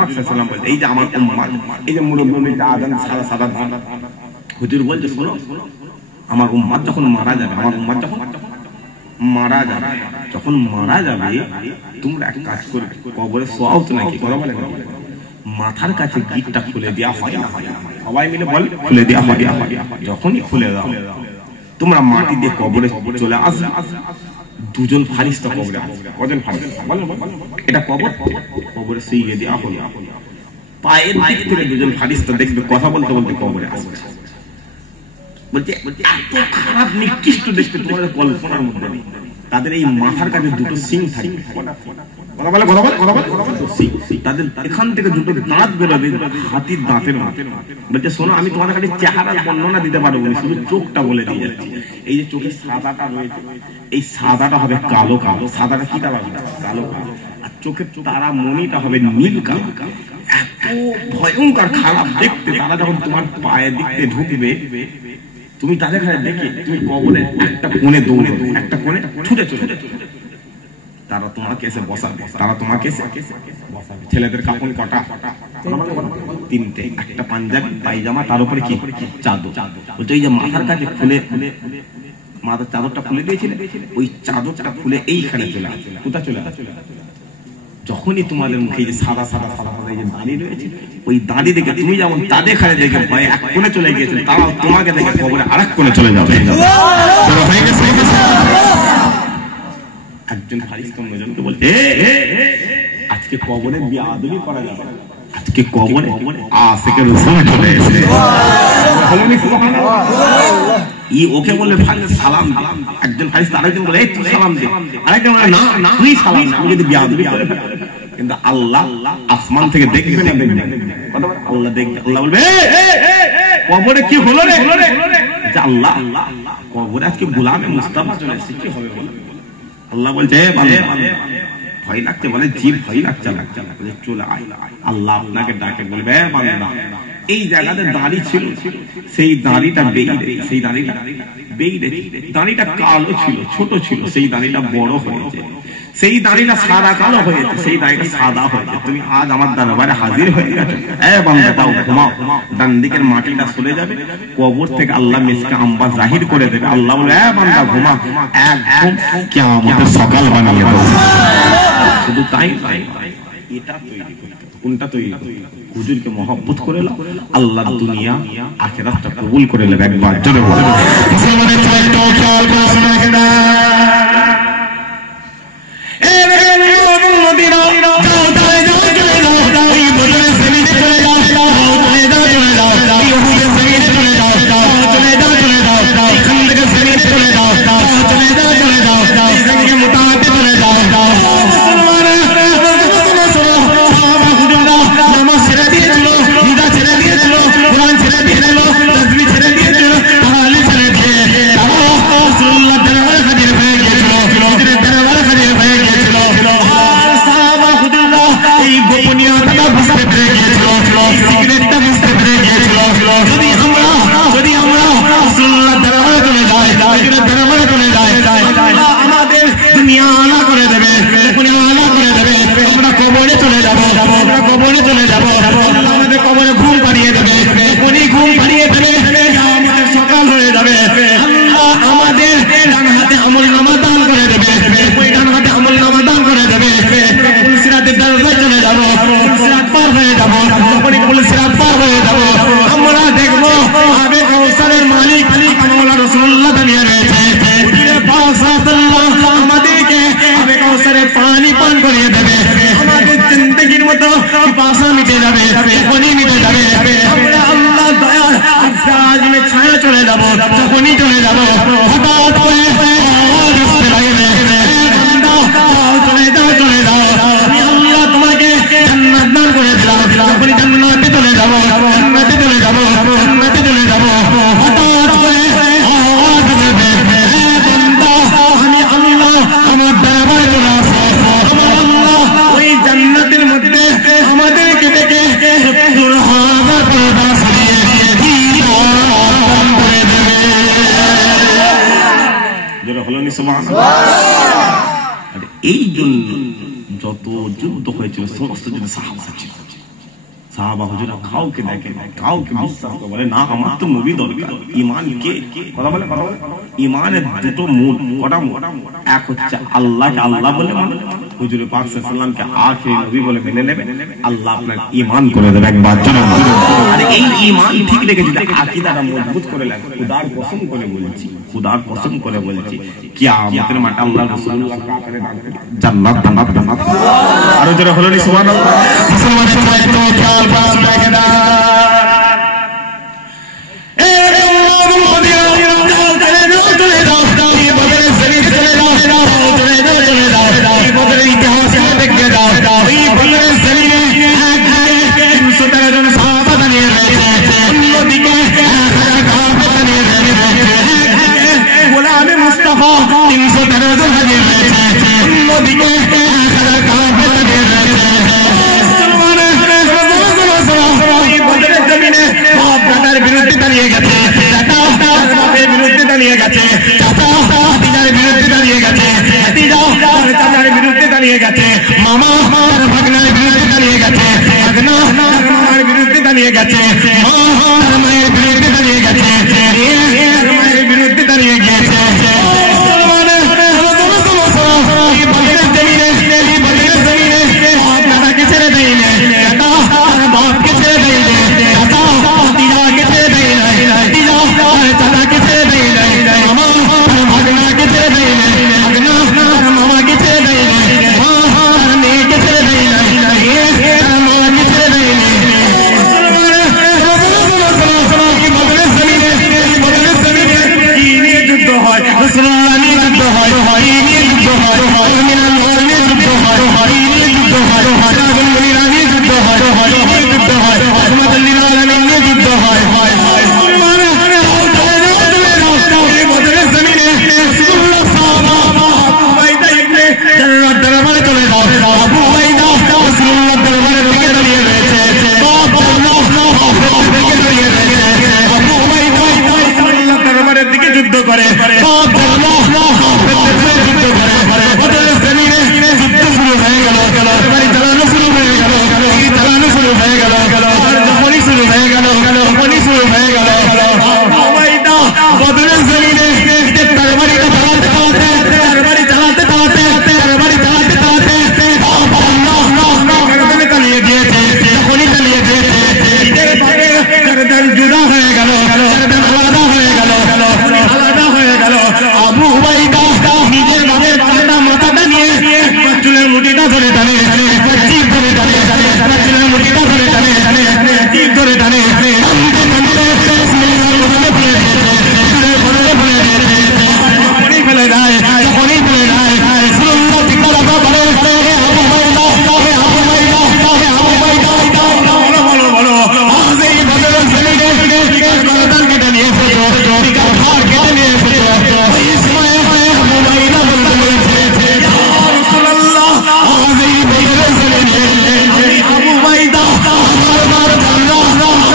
পাক সাল্লাল্লাহু আলাইহি ওয়াসাল্লাম বলেন এই যে আমার উম্মত, এই যে মুরব্বিটা আযান সাদা সাদা হুজুর বলছে শোনো, আমার উম্মত যখন মারা যাবে, আমার উম্মত যখন মারা যাবে, যখন মারা যাবে তোমরা এক কাজ করবে, কবরে শোয়াও তো নাকি করো বলে মাথার কাছে গিটটা খুলে দেওয়া হয় না, সবাই মিলে বল খুলে দেওয়া হয়। যখনই খুলে দাও তোমরা মাটি দিয়ে কবরে চলে আসবে, দুজন ফারিস্তা কবরে আসবে। কজন ফারিস্তা বলেন? এটা কবর, কবরে শুইয়ে দেওয়া হলো, পায়ের দিক থেকে দুজন ফারিস্তা দেখবে কথা বলতে বলতে কবরে আসবে। বলছে এত খারাপ নিকৃষ্ট দেখতে তোমাদের কল্পনার মধ্যে নেই। তাদের এই মাথার কাছে দুটো সিং থাকবে, তাদের এখান থেকে দুটো দাঁত বেরোবে হাতির দাঁতের মতো। বলছে শোনো, আমি তোমাদের কাছে চেহারার বর্ণনা দিতে পারবো না, শুধু চোখটা বলে দিয়ে যাচ্ছি। এই যে চোখের সাদাটা রয়েছে, এই সাদাটা হবে কালো কালো, সাদাটা কি কালো? কালো কালো। আর চোখের তারা মনিটা হবে নীল কালো। এত ভয়ঙ্কর খারাপ দেখতে। তারা যখন তোমার পায়ের দিক থেকে ঢুকবে, তুমি তাদের কাছে দেখে তুমি কবরের একটা কোণে দৌড়ে, একটা কোণে ছুটে ছুটে তারা তোমাকে এসে বসাবে, তারা তোমাকে এসে বসাবে। ছেলেদের কাপড় কটা? তিনটে, একটা পাঞ্জাবি পায়জামা, তার উপরে কি চাদর। বলতো এই যে মাথার কাছে খুলে মাথার চাদরটা খুলে দিয়েছিলে, ওই চাদরটা খুলে এইখানে চলে আসে। কোথায় চলে আসে? যখনই তোমাদের মুখে যে সাদা সাদা সাদা সাদা এই যে দাঁড়িয়ে রয়েছে, ওই দাঁড়ি দেখে তুমি যেমন তাদের খানে দেখে ভয়ে এক কোণে চলে গিয়েছিল, তারাও তোমাকে দেখে কবরে আরেক কোণে চলে যাবে। একজন ফারিস্তা অন্যজনকে বলছে আজকে কবরে বিয়াদবি করা যাবে, আজকে কবরে আশিকে রাসূল চলে এসেছে। ওকে বলে সালাম দে। একজন ফারিস্তা আরেকজন বলে এই তুই সালাম দে, আরেকজন বলে না না তুই সালাম দে, আমি যদি বিয়াদবি করে। কিন্তু আল্লাহ আসমান থেকে দেখবে না, দেখবে আল্লাহ দেখবে। আল্লাহ বলবে কবরে কি হলো রে? আল্লাহ কবরে আজকে গোলামে মুস্তাফা চলে এসেছে, কি হবে বলো? আল্লাহ বলছে ভয় লাগছে, বলে জীব ভয় লাগছে, চলে আয়। আল্লাহ আপনাকে ডাকে বলবে বান্দা এই জায়গাতে দাড়ি ছিল, সেই দাড়িটা বেইরে, সেই দাড়িটা বেইরে, দাড়িটা কালো ছিল, ছোট ছিল, সেই দাড়িটা বড় হয়েছে, সেই দাড়িটা সাদা কালো হয়েছে, সেই দাড়িটা সাদা হয়েছে। তুমি আজ আমার দরবারে হাজির হয়ে গেছো, বান্দা তাও ঘুমাও। ডান দিকের মাটিটা সরে যাবে, কবর থেকে আল্লাহ মিসকে আম্বা জাহির করে দেবে। আল্লাহ বলে বান্দা ঘুমা, একদম কিয়ামতের সকাল বানিয়ে দেবো। শুধু তাই নয়, এটা তৈরি করতে, কোনটা তৈরি করতে? হুজুরকে মহব্বত করে নাও, আল্লাহ দুনিয়া আখিরাতটা কবুল করে নেবে। একবার জোরে বলো মুসলমানের ছোট্ট খেয়াল করে শোনা কেনা এই জন্য যত যুদ্ধ হয়েছিল সমস্ত যুদ্ধ সাহাবা ছিল, সাহাবা হুজুরা কাউকে দেখে না, কাউকে বিশ্বাস করে, বলে না আমার তো নবী দরকার। ঈমান কে কথা বলে ঈমানের দুটো মূল, কটা মূল? এক হচ্ছে আল্লাহকে আল্লাহ বলে মানে, হুজুর পাক সাল্লাল্লাহু আলাইহি ওয়াসাল্লামকে আখিরি নবী বলে মেনে নেবে, আল্লাহ আপনার ঈমান করে দেবে একবার। আর এই ঈমান ঠিক রেখে যদি আকীদাটা মজবুত করে লাগে, খোদার কসম করে বলছি, খোদার কসম করে বলছি, কিয়ামতের মাঠে আল্লাহ রাসূলুল্লাহ কাফেরে জান্নাত জান্নাত জান্নাত। আর যারা হলো নি সুবহানাল্লাহ। মুসলমান সবাই একটু খেয়াল পাস লাগে না, এ আল্লাহ মদিনা চলে দাও চলে দাও, এই বদরের শরীফ চলে দাও চলে দাও চলে দাও, এই বদরের ইতিহাস দেখে দাও, এই বদরের শরীফে 313 জন সাহাবা দাঁড়িয়ে রয়েছে, অন্যদিকে 1000 কাফের দাঁড়িয়ে রয়েছে, গোলামে মুস্তাফা 313 জন দাঁড়িয়ে রয়েছে, অন্যদিকে 1000 কাফের দাঁড়িয়ে রয়েছে। বিরুদ্ধে দাঁড়িয়ে গেছে, বাপের বিরুদ্ধে দাঁড়িয়ে গেছে, চাচার বিরুদ্ধে দাঁড়িয়ে গেছে, চাচার বিরুদ্ধে দাঁড়িয়ে গেছে, মামা ভাগনার বিরুদ্ধে দাঁড়িয়ে গেছে, ভাগনা মামার বিরুদ্ধে দাঁড়িয়ে গেছে, মা মায়ের বিরুদ্ধে দাঁড়িয়ে গেছে, মায়ের বিরুদ্ধে দাঁড়িয়ে গিয়েছে। দাদাকে ছেড়ে দেয়নি, বাপকে ছেড়ে দেয়নি, চাচাকে ছেড়ে দেয় নাই, মামা ভাগনাকে ছেড়ে দেয় নাই, ভাগনা মামাকে ছেড়ে দেয় নাই, মা মেয়েকে ছেড়ে দেয় নাই, মামাকে ছেড়ে দেয় নাই। যুদ্ধ হয়, রাসূলুল্লাহ নিয়ে যুদ্ধ হয়, নিয়ে যুদ্ধ হয়, নিয়ে যুদ্ধ হয়, নিয়ে যুদ্ধ হয়, রাজমণিরা নিয়ে যুদ্ধ হয়, নিয়ে যুদ্ধ হয়, রহমাতুল্লিল আলামিন নিয়ে যুদ্ধ হয়। দরবারে চলে যাও, আবু উবাইদা রাসূলুল্লাহ দরবারের দিকে দাঁড়িয়ে রয়েছে, আবু উবাইদা রাসূলুল্লাহ দরবারের দিকে যুদ্ধ করে, যুদ্ধ করে, বদরের জমিনে যুদ্ধ শুরু হয়ে গেল, চালানো শুরু হয়ে গেল, চালানো শুরু হয়ে গেল, যখনই শুরু হয়ে গেল, যখনই শুরু হয়ে গেল, আবু উবাইদা বদরের জমিনে তরবারি চালাতে তরবারি চালাতে তরবারি চালাতে গর্দনে চালিয়ে দিয়েছে, যখনই চালিয়ে দিয়েছে নিজের ভাগে গর্দন জুদা হয়ে গেল, গর্দন আলাদা হয়ে গেল, আলাদা হয়ে গেল। আবু উবাইদা নিজের বাবার মাথাটা নিয়ে চুলের মুঠিটা ধরে টানে, জিভ ধরে টানে, চুলের মুঠিটা ধরে টানে, জিভ ধরে টানে, ফেলে দেয়, যখনই ফেলে দেয় রাসূলুল্লাহ জিজ্ঞাসা করে, আবু উবাইদা বলো আজ এই বদরের জমিনে গর্দন কেটে নিয়ে এসেছো, ঘাড় কেটে নিয়ে এসেছো। ওই সময় আবু উবাইদা বলতে বলেছে, ইয়া রাসূলুল্লাহ আজ এই বদরের জমিনে আবু উবাইদা আমার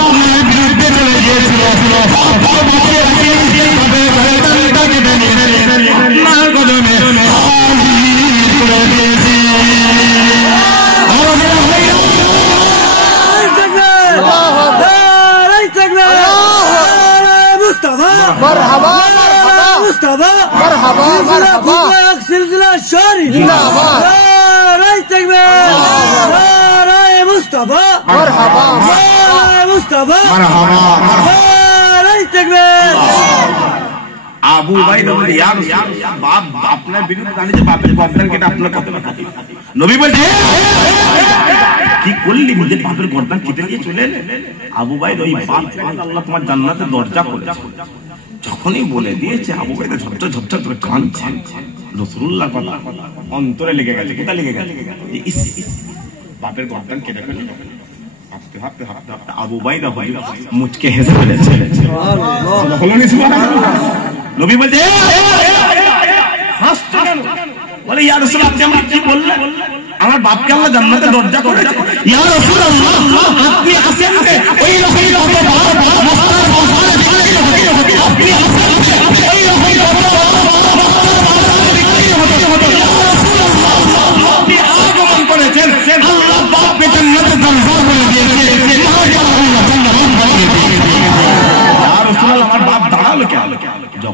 আপনার বিরুদ্ধে চলে গিয়েছিল, গর্দনটা কেটে নিয়ে আপনার কদমে হাজির করে দিয়েছি। مرحبا مصطفى مرحبا مرحبا سلسلة الشاري راي تكبير راي مصطفى مرحبا مصطفى مرحبا راي تكبير। আবু উবাইদা বলে, ইয়া রাসূলুল্লাহ বাপ আপনার বিরুদ্ধে দাঁড়িয়ে বাপের গর্দন কেটে আপনার কত খাতি। নবী বলছে কি করলি, বলে বাপের গর্দন কেটে নিয়ে চলে এলেন। আবু উবাইদা ওই বাপ আল্লাহ তোমার জান্নাতের দরজা করেছে, যখনই বলে দিয়েছে আবু উবাইদা ঝরঝর ঝরঝর করে কাঁদছে। রাসূলুল্লাহ কথা অন্তরে লেগে গেছে, কোথায় লেগে গেছে, ইস বাপের গর্দন কেটে ফেলল। হাঁটতে হাঁটতে হাঁটতে হাঁটতে আবু উবাইদা মুচকে হেসে ফেলেছে। নবী বলছে হাসছো কেন? বলে ইয়া রাসূলুল্লাহ আপনি আমাকে কি বললেন? আমার বাপকে আল্লাহ জান্নাতের দরজা করেছে। ইয়া রাসূলুল্লাহ আপনি আসেন ওই রকম আপনি আগমন করেছেন, আল্লাহ বাপকে জান্নাতের দরজা করে দিয়েছে।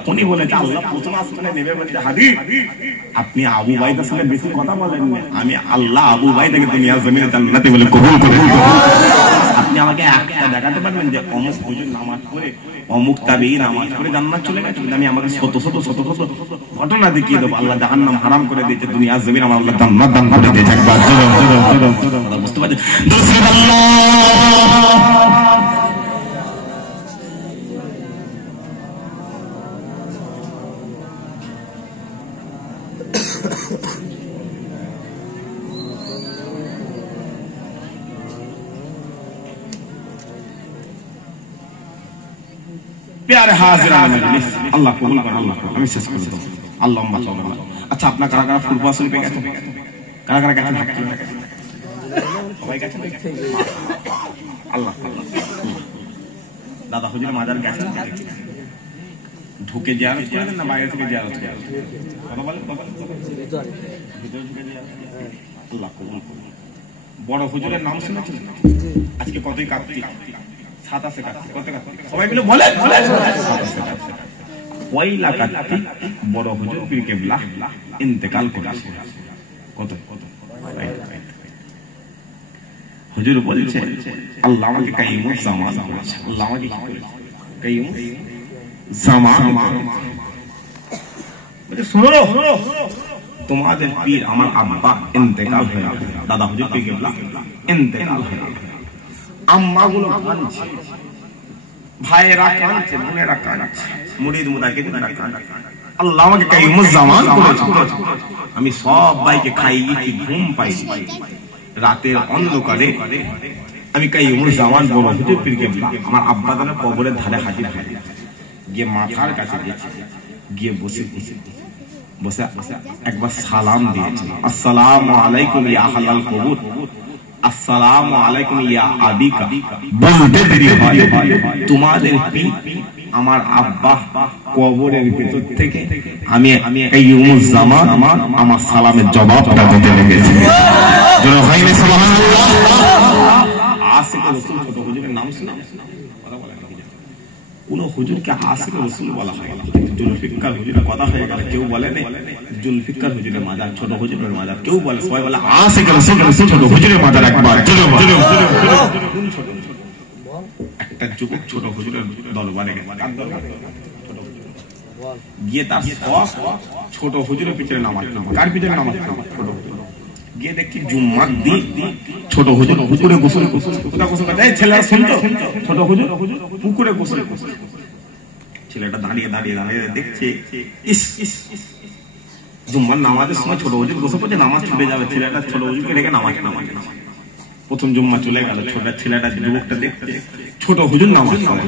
তখনই বলেছে আল্লাহ প্রথম আসমানে নেমে বলেছে হাবিব আপনি আবু বাইদার সঙ্গে বেশি কথা বলেন না, আমি আল্লাহ আবু বাইদাকে দুনিয়ার জমিনে জান্নাতে বলে কবুল করে। আপনি আমাকে একটা দেখাতে পারবেন যে অমুক হুজুর নামাজ পড়ে অমুক তাবেঈ নামাজ পড়ে জান্নাত চলে গেছে? আমি আমাকে শত শত শত শত ঘটনা দেখিয়ে দেবো। আল্লাহ জাহান্নাম হারাম করে দিয়েছে, দুনিয়ার জমিন আমার আল্লাহ জান্নাত দান করে দিয়েছে। একবার বুঝতে পারছেন? प्यारे हाजिरान मजलिस, अल्लाह कबूल कर, अल्लाह कर, আমি শেষ করে দেব। আল্লাহুম্মা সাল্লাল্লাহু। আচ্ছা আপনারা কারা কারা ফুল পাসল পেয়ে গেছেন? কারা কারা গেছেন? সবাই গেছেন? আল্লাহ দাদা হুজুর মাজার গেছেন? ঢুকে জিয়ারত করেন না বাইরে থেকে জিয়ারত করেন? কথা বলেন বাবা। ভিতরে ঢুকে জিয়ারত। আল্লাহ কবুল করুন। বড় হুজুরের নাম শুনেছেন? আজকে কতই কাটতি? 27 কাটতি। কত কাটতি? সবাই মিলে বলেন বলেন। 27 কাটতি। পয়লা কাটতি বড় হুজুর পীর কেবলা ইন্তেকাল করেছে। কত কত? হুজুর বলছে আল্লাহ আমাকে কাইয়ুমুজ জামান করেছে। আল্লাহ আমাকে কি করেছে? কাইয়ুমুজ জামান বলে শুনো তোমাদের পীর আমার আব্বা ইন্তেকাল হয়ে গেছে, দাদা হুজুর পীর কেবলা ইন্তেকাল হয়ে গেছে। আম্মা গুলো কাঁদছে, ভাইয়েরা কাঁদছে, বোনেরা কাঁদছে, মুরিদ মুতাকিদিনরা কাঁদছে। আল্লাহ আমাকে কাইয়ুমুজ জামান করেছে। আমি সব ভাইকে খাইয়েছি, ঘুম পাইছি, রাতের অন্ধকারে আমি কাইয়ুমুজ জামান বড় হুজুর পীর কেবলা আমার আব্বা দাদার কবরের ধারে হাজির হয়ে গিয়ে মাথার কাছে গেছি, গিয়ে বসে বসে একবার সালাম দিয়েছি, আসসালামু আলাইকুম ইয়া আহলাল কবর, আসসালামু আলাইকুম ইয়া আবিকা। বলতে দেরি হয় তোমাদের পীর আমার আব্বা কবরের ভিতর থেকে আমি কাইয়ুমুজ জামান আমার সালামের জবাবটা দিতে লেগেছে। জোরে হইলে সুবহানাল্লাহ। আশিকে রাসূল ছোট হুজুরের নাম শুনে কথা বলা হয়, কোন হুজুরকে আশিকে রাসূল বলা হয়। জুলফিকার হুজুরের কথা হয়ে গেল, কেউ বলে না জুলফিকার হুজুরের মাজার, ছোট হুজুরের মাজার, কেউ বলে, সবাই বলে আশিকে রাসূল ছোট হুজুরের মাজার। একবার একটা যুবক ছোট হুজুরের দরবারে গিয়ে তার ছোট হুজুরের পিছনে নামাজ পড়ে। কার পিছনে নামাজ পড়ে? ছোট হুজুর। গিয়ে দেখি জুম্মার দিন ছোট হুজুর পুকুরে গোসল করছে। কোথায় গোসল করে? ছেলেরা শুনতো, ছোট হুজুর পুকুরে গোসল করছে। ছেলেটা দাঁড়িয়ে দাঁড়িয়ে দাঁড়িয়ে দেখছে, ইস জুম্মার নামাজের সময় ছোট হুজুর গোসল করছে, নামাজ ছুটে যাবে, ছেলেটা ছোট হুজুরকে রেখে নামাজ। প্রথম জুম্মা চলে গেল, ছোট ছেলেটা যুবকটা দেখছে ছোট হুজুর নামাজ পড়ে।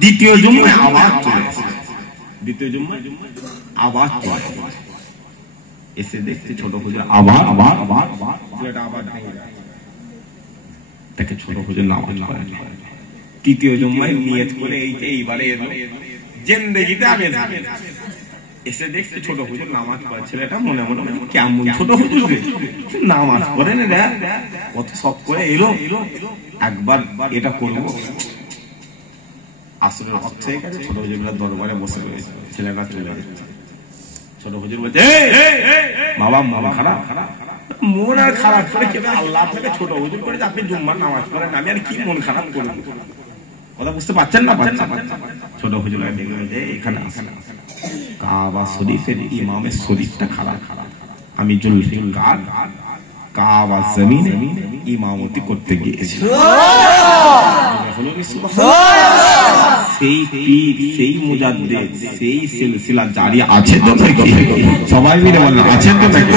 দ্বিতীয় জুম্মায় আবার চলে আসে, দ্বিতীয় জুম্মায় আবার চলে এসে দেখছে ছোট হুজুর আবার ছেলেটা আবার দেখে ছোট হুজুর নামাজ পড়ে। তৃতীয় জুম্মায় নিয়ত করে এইবারে এলো জিন্দেগিতে আগে এসে দেখছে ছোট হুজুর নামাজ পড়ে। ছেলেটা মনে মনে কেমন ছোট হুজুর নামাজ পড়ে না, কত শখ করে এলো, একবার এটা করবো। আসলে অর্থ হয়ে গেছে, ছোট হুজুররা দরবারে বসে রয়েছে, ছেলেটা চলে যাচ্ছে। ছোট হুজুর বলছে বাবা মন খারাপ? মন আর খারাপ করে কেবে? আল্লাহ থেকে ছোট হুজুর করে আপনি জুম্মার নামাজ পড়েন, আমি আর কি মন খারাপ করব? কথা বুঝতে পারছেন না? ছোট হুজুর দেখবে এখানে আসেন, কাবা শরীফের ইমামের শরীরটা খারাপ, আমি জুলফিকার কাবা জমিনে ইমামতি করতে গিয়েছি। সেই পীর, সেই মুজাদ্দিদ, সেই সিলসিলা জারি আছে তো নাকি? সবাই মিলে বলেন আছে তো নাকি?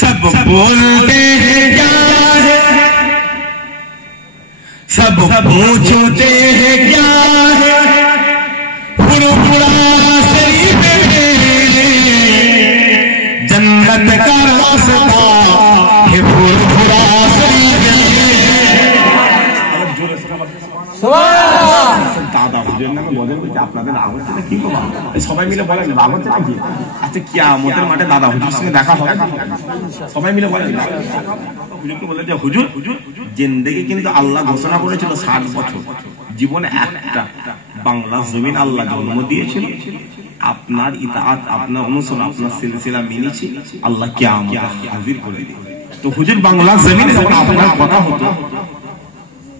सब बोलते हैं क्या है, सब पूछते हैं क्या है, फुरफुरा शरीफ जन्नत का रास्ता है, फुरफुरा शरीफ। হুজুরের নামে বলেন বলছে আপনাদের রাগ হচ্ছে না কি বাবা? সবাই মিলে বলেন রাগ হচ্ছে নাকি? আচ্ছা কিয়ামতের মাঠে দাদা হুজুরের সঙ্গে দেখা হবে? সবাই মিলে বলেন। হুজুরকে বলে যে হুজুর জিন্দেগি কিন্তু আল্লাহ ঘোষণা করেছিল 60 বছর, জীবনে একটা বাংলা জমিন আল্লাহ জন্ম দিয়েছিল, আপনার ইতাআত আপনার অনুসরণ আপনার সিলসিলা মেনেছি, আল্লাহ কিয়ামতে হাজির করে দিবে। তো হুজুর বাংলা জমিনে যখন আপনার কথা হতো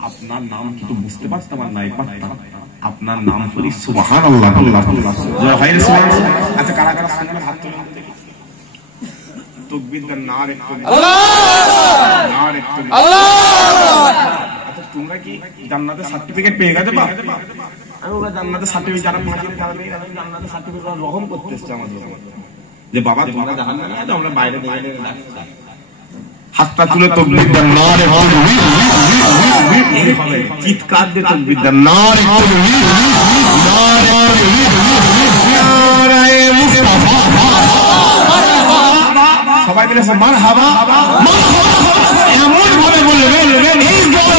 আপনার নাম কিন্তু বুঝতে পারতাম আর নাই পারতাম, আপনার নাম বলি সুবহানাল্লাহ। জয় হায় রে সুবহানাল্লাহ। আচ্ছা কারা কারা শুনবেন হাত তুলে দেখি। তাকবীর দেন নারে আল্লাহ নারে আল্লাহ। আচ্ছা তোমরা কি জান্নাতের সার্টিফিকেট পেয়ে গেছো? বা আমি ওরা জান্নাতের সার্টিফিকেট যারা পাঁচের কারণে জান্নাতের সার্টিফিকেট রকম করতে এসেছে আমাদের যে বাবা তোমরা জাহান্নামে আছো, আমরা বাইরে বাইরে রাখছি। হাতটা তুলে তাকবীর দেন নারে তাকবীর, এইভাবে চিৎকার দিয়ে তাকবীর দেন নারে তাকবীর নারে নারে মুস্তাফা মারহাবা। সবাই মিলে মারহাবা এমন ভাবে বলবেন এই জল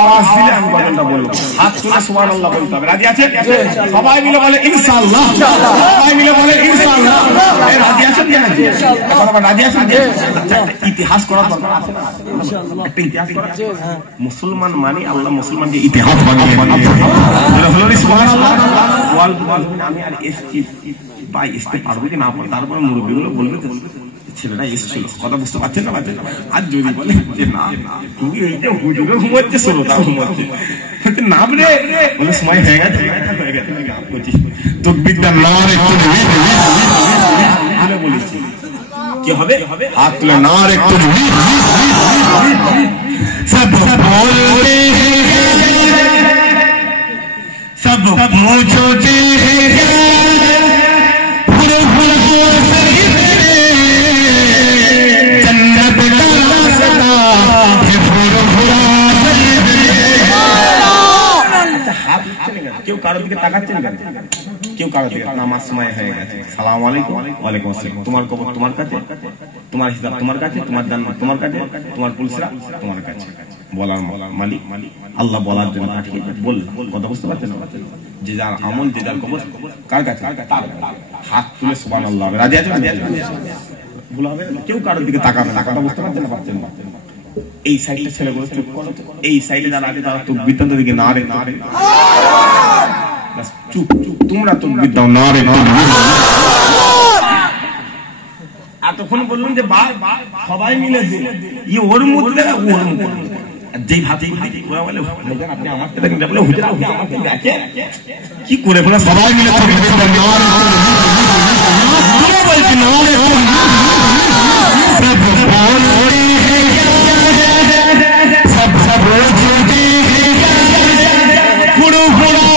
আওয়াজ দিলে আমি কথাটা বলবো, হাত তুলে সুবহানাল্লাহ বলতে হবে। রাজি আছেন? সবাই মিলে বলে ইনশাআল্লাহ, সবাই মিলে বলে ইনশাআল্লাহ। রাজি আছেন? ইনশাআল্লাহ রাজি আছেন? ইতিহাস করার দরকার আছে না? একটা ইতিহাস করা মুসলমান মানে আল্লাহ মুসলমানকে ইতিহাস বানিয়ে হলো সুবহানাল্লাহ। আমি আর এসছি ভাই আসতে পারবো কি না পারবো, তারপরে মুরব্বীগুলো বলবে ছেলেরা এসেছিল, কথা বুঝতে পারছেন না? আর যদি বলে যে না তুমি এই যে হুজুরে ঘুমাচ্ছে শ্রোতা ঘুমাচ্ছে না বলে বলে সময় হয়ে গেছে তাকবীর দেন নারে তাকবীর বলেছি কি হবে? হাত তুলে নারে তাকবীর। সব বলতে সব মুঝে কেউ কারোর দিকে তাকাচ্ছেন কেন? কেউ কারোর দিকে নামাজ সময় হয়ে গেছে, সালাম আলাইকুম ওয়ালাইকুম আসসালাম, তোমার কবর তোমার কাছে, তোমার হিসাব তোমার কাছে, তোমার জান্নাত তোমার কাছে, তোমার পুলসরা তোমার কাছে। বলার মালিক আল্লাহ বলার জন্য পাঠিয়ে বল, কথা বুঝতে পারছেন? যে যার আমল যে যার কবর কার কাছে, হাত তুলে সুবহানাল্লাহ। রাজি আছেন? ভুল হবে না, কেউ কারোর দিকে তাকাবে না, কথা বুঝতে পারছেন না? পারছেন না? এই সাইডে ছেলেগুলো চুপ করো, এই সাইডে যারা আছে তারা তাকবীর দেন, দিকে নারে নারে চুপ চুপ, তোমরা তাকবীর দাও নারে তাকবীর। এতক্ষণ বললাম যে সবাই মিলে ওর মধ্যে ওর মুখ যেই ভাত ওরা বলে আপনি আমার সাথে বলে হুজুর আপনি আমার সাথে দেখেন কি করে বলে সবাই মিলে তাকবীর দাও নারে বলছি নারে सब सब पुरु पुरा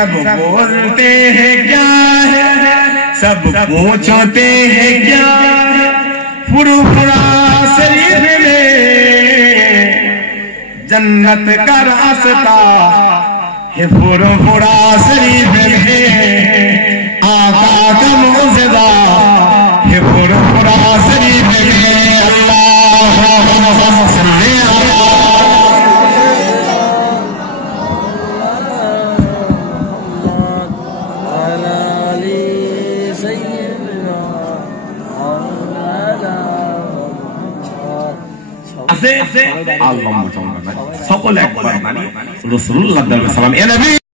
सब बोलते हैं क्या है, सब पूछते हैं क्या है, फुरफुरा शरीफ में जन्नत का रास्ता है, फुरफुरा शरीफ में आका का मौजदा है, फुरफुरा शरीफ में अल्लाह सल्ले সকলে একবার রাসূলুল্লাহ সাল্লাল্লাহু আলাইহি ওয়াসাল্লাম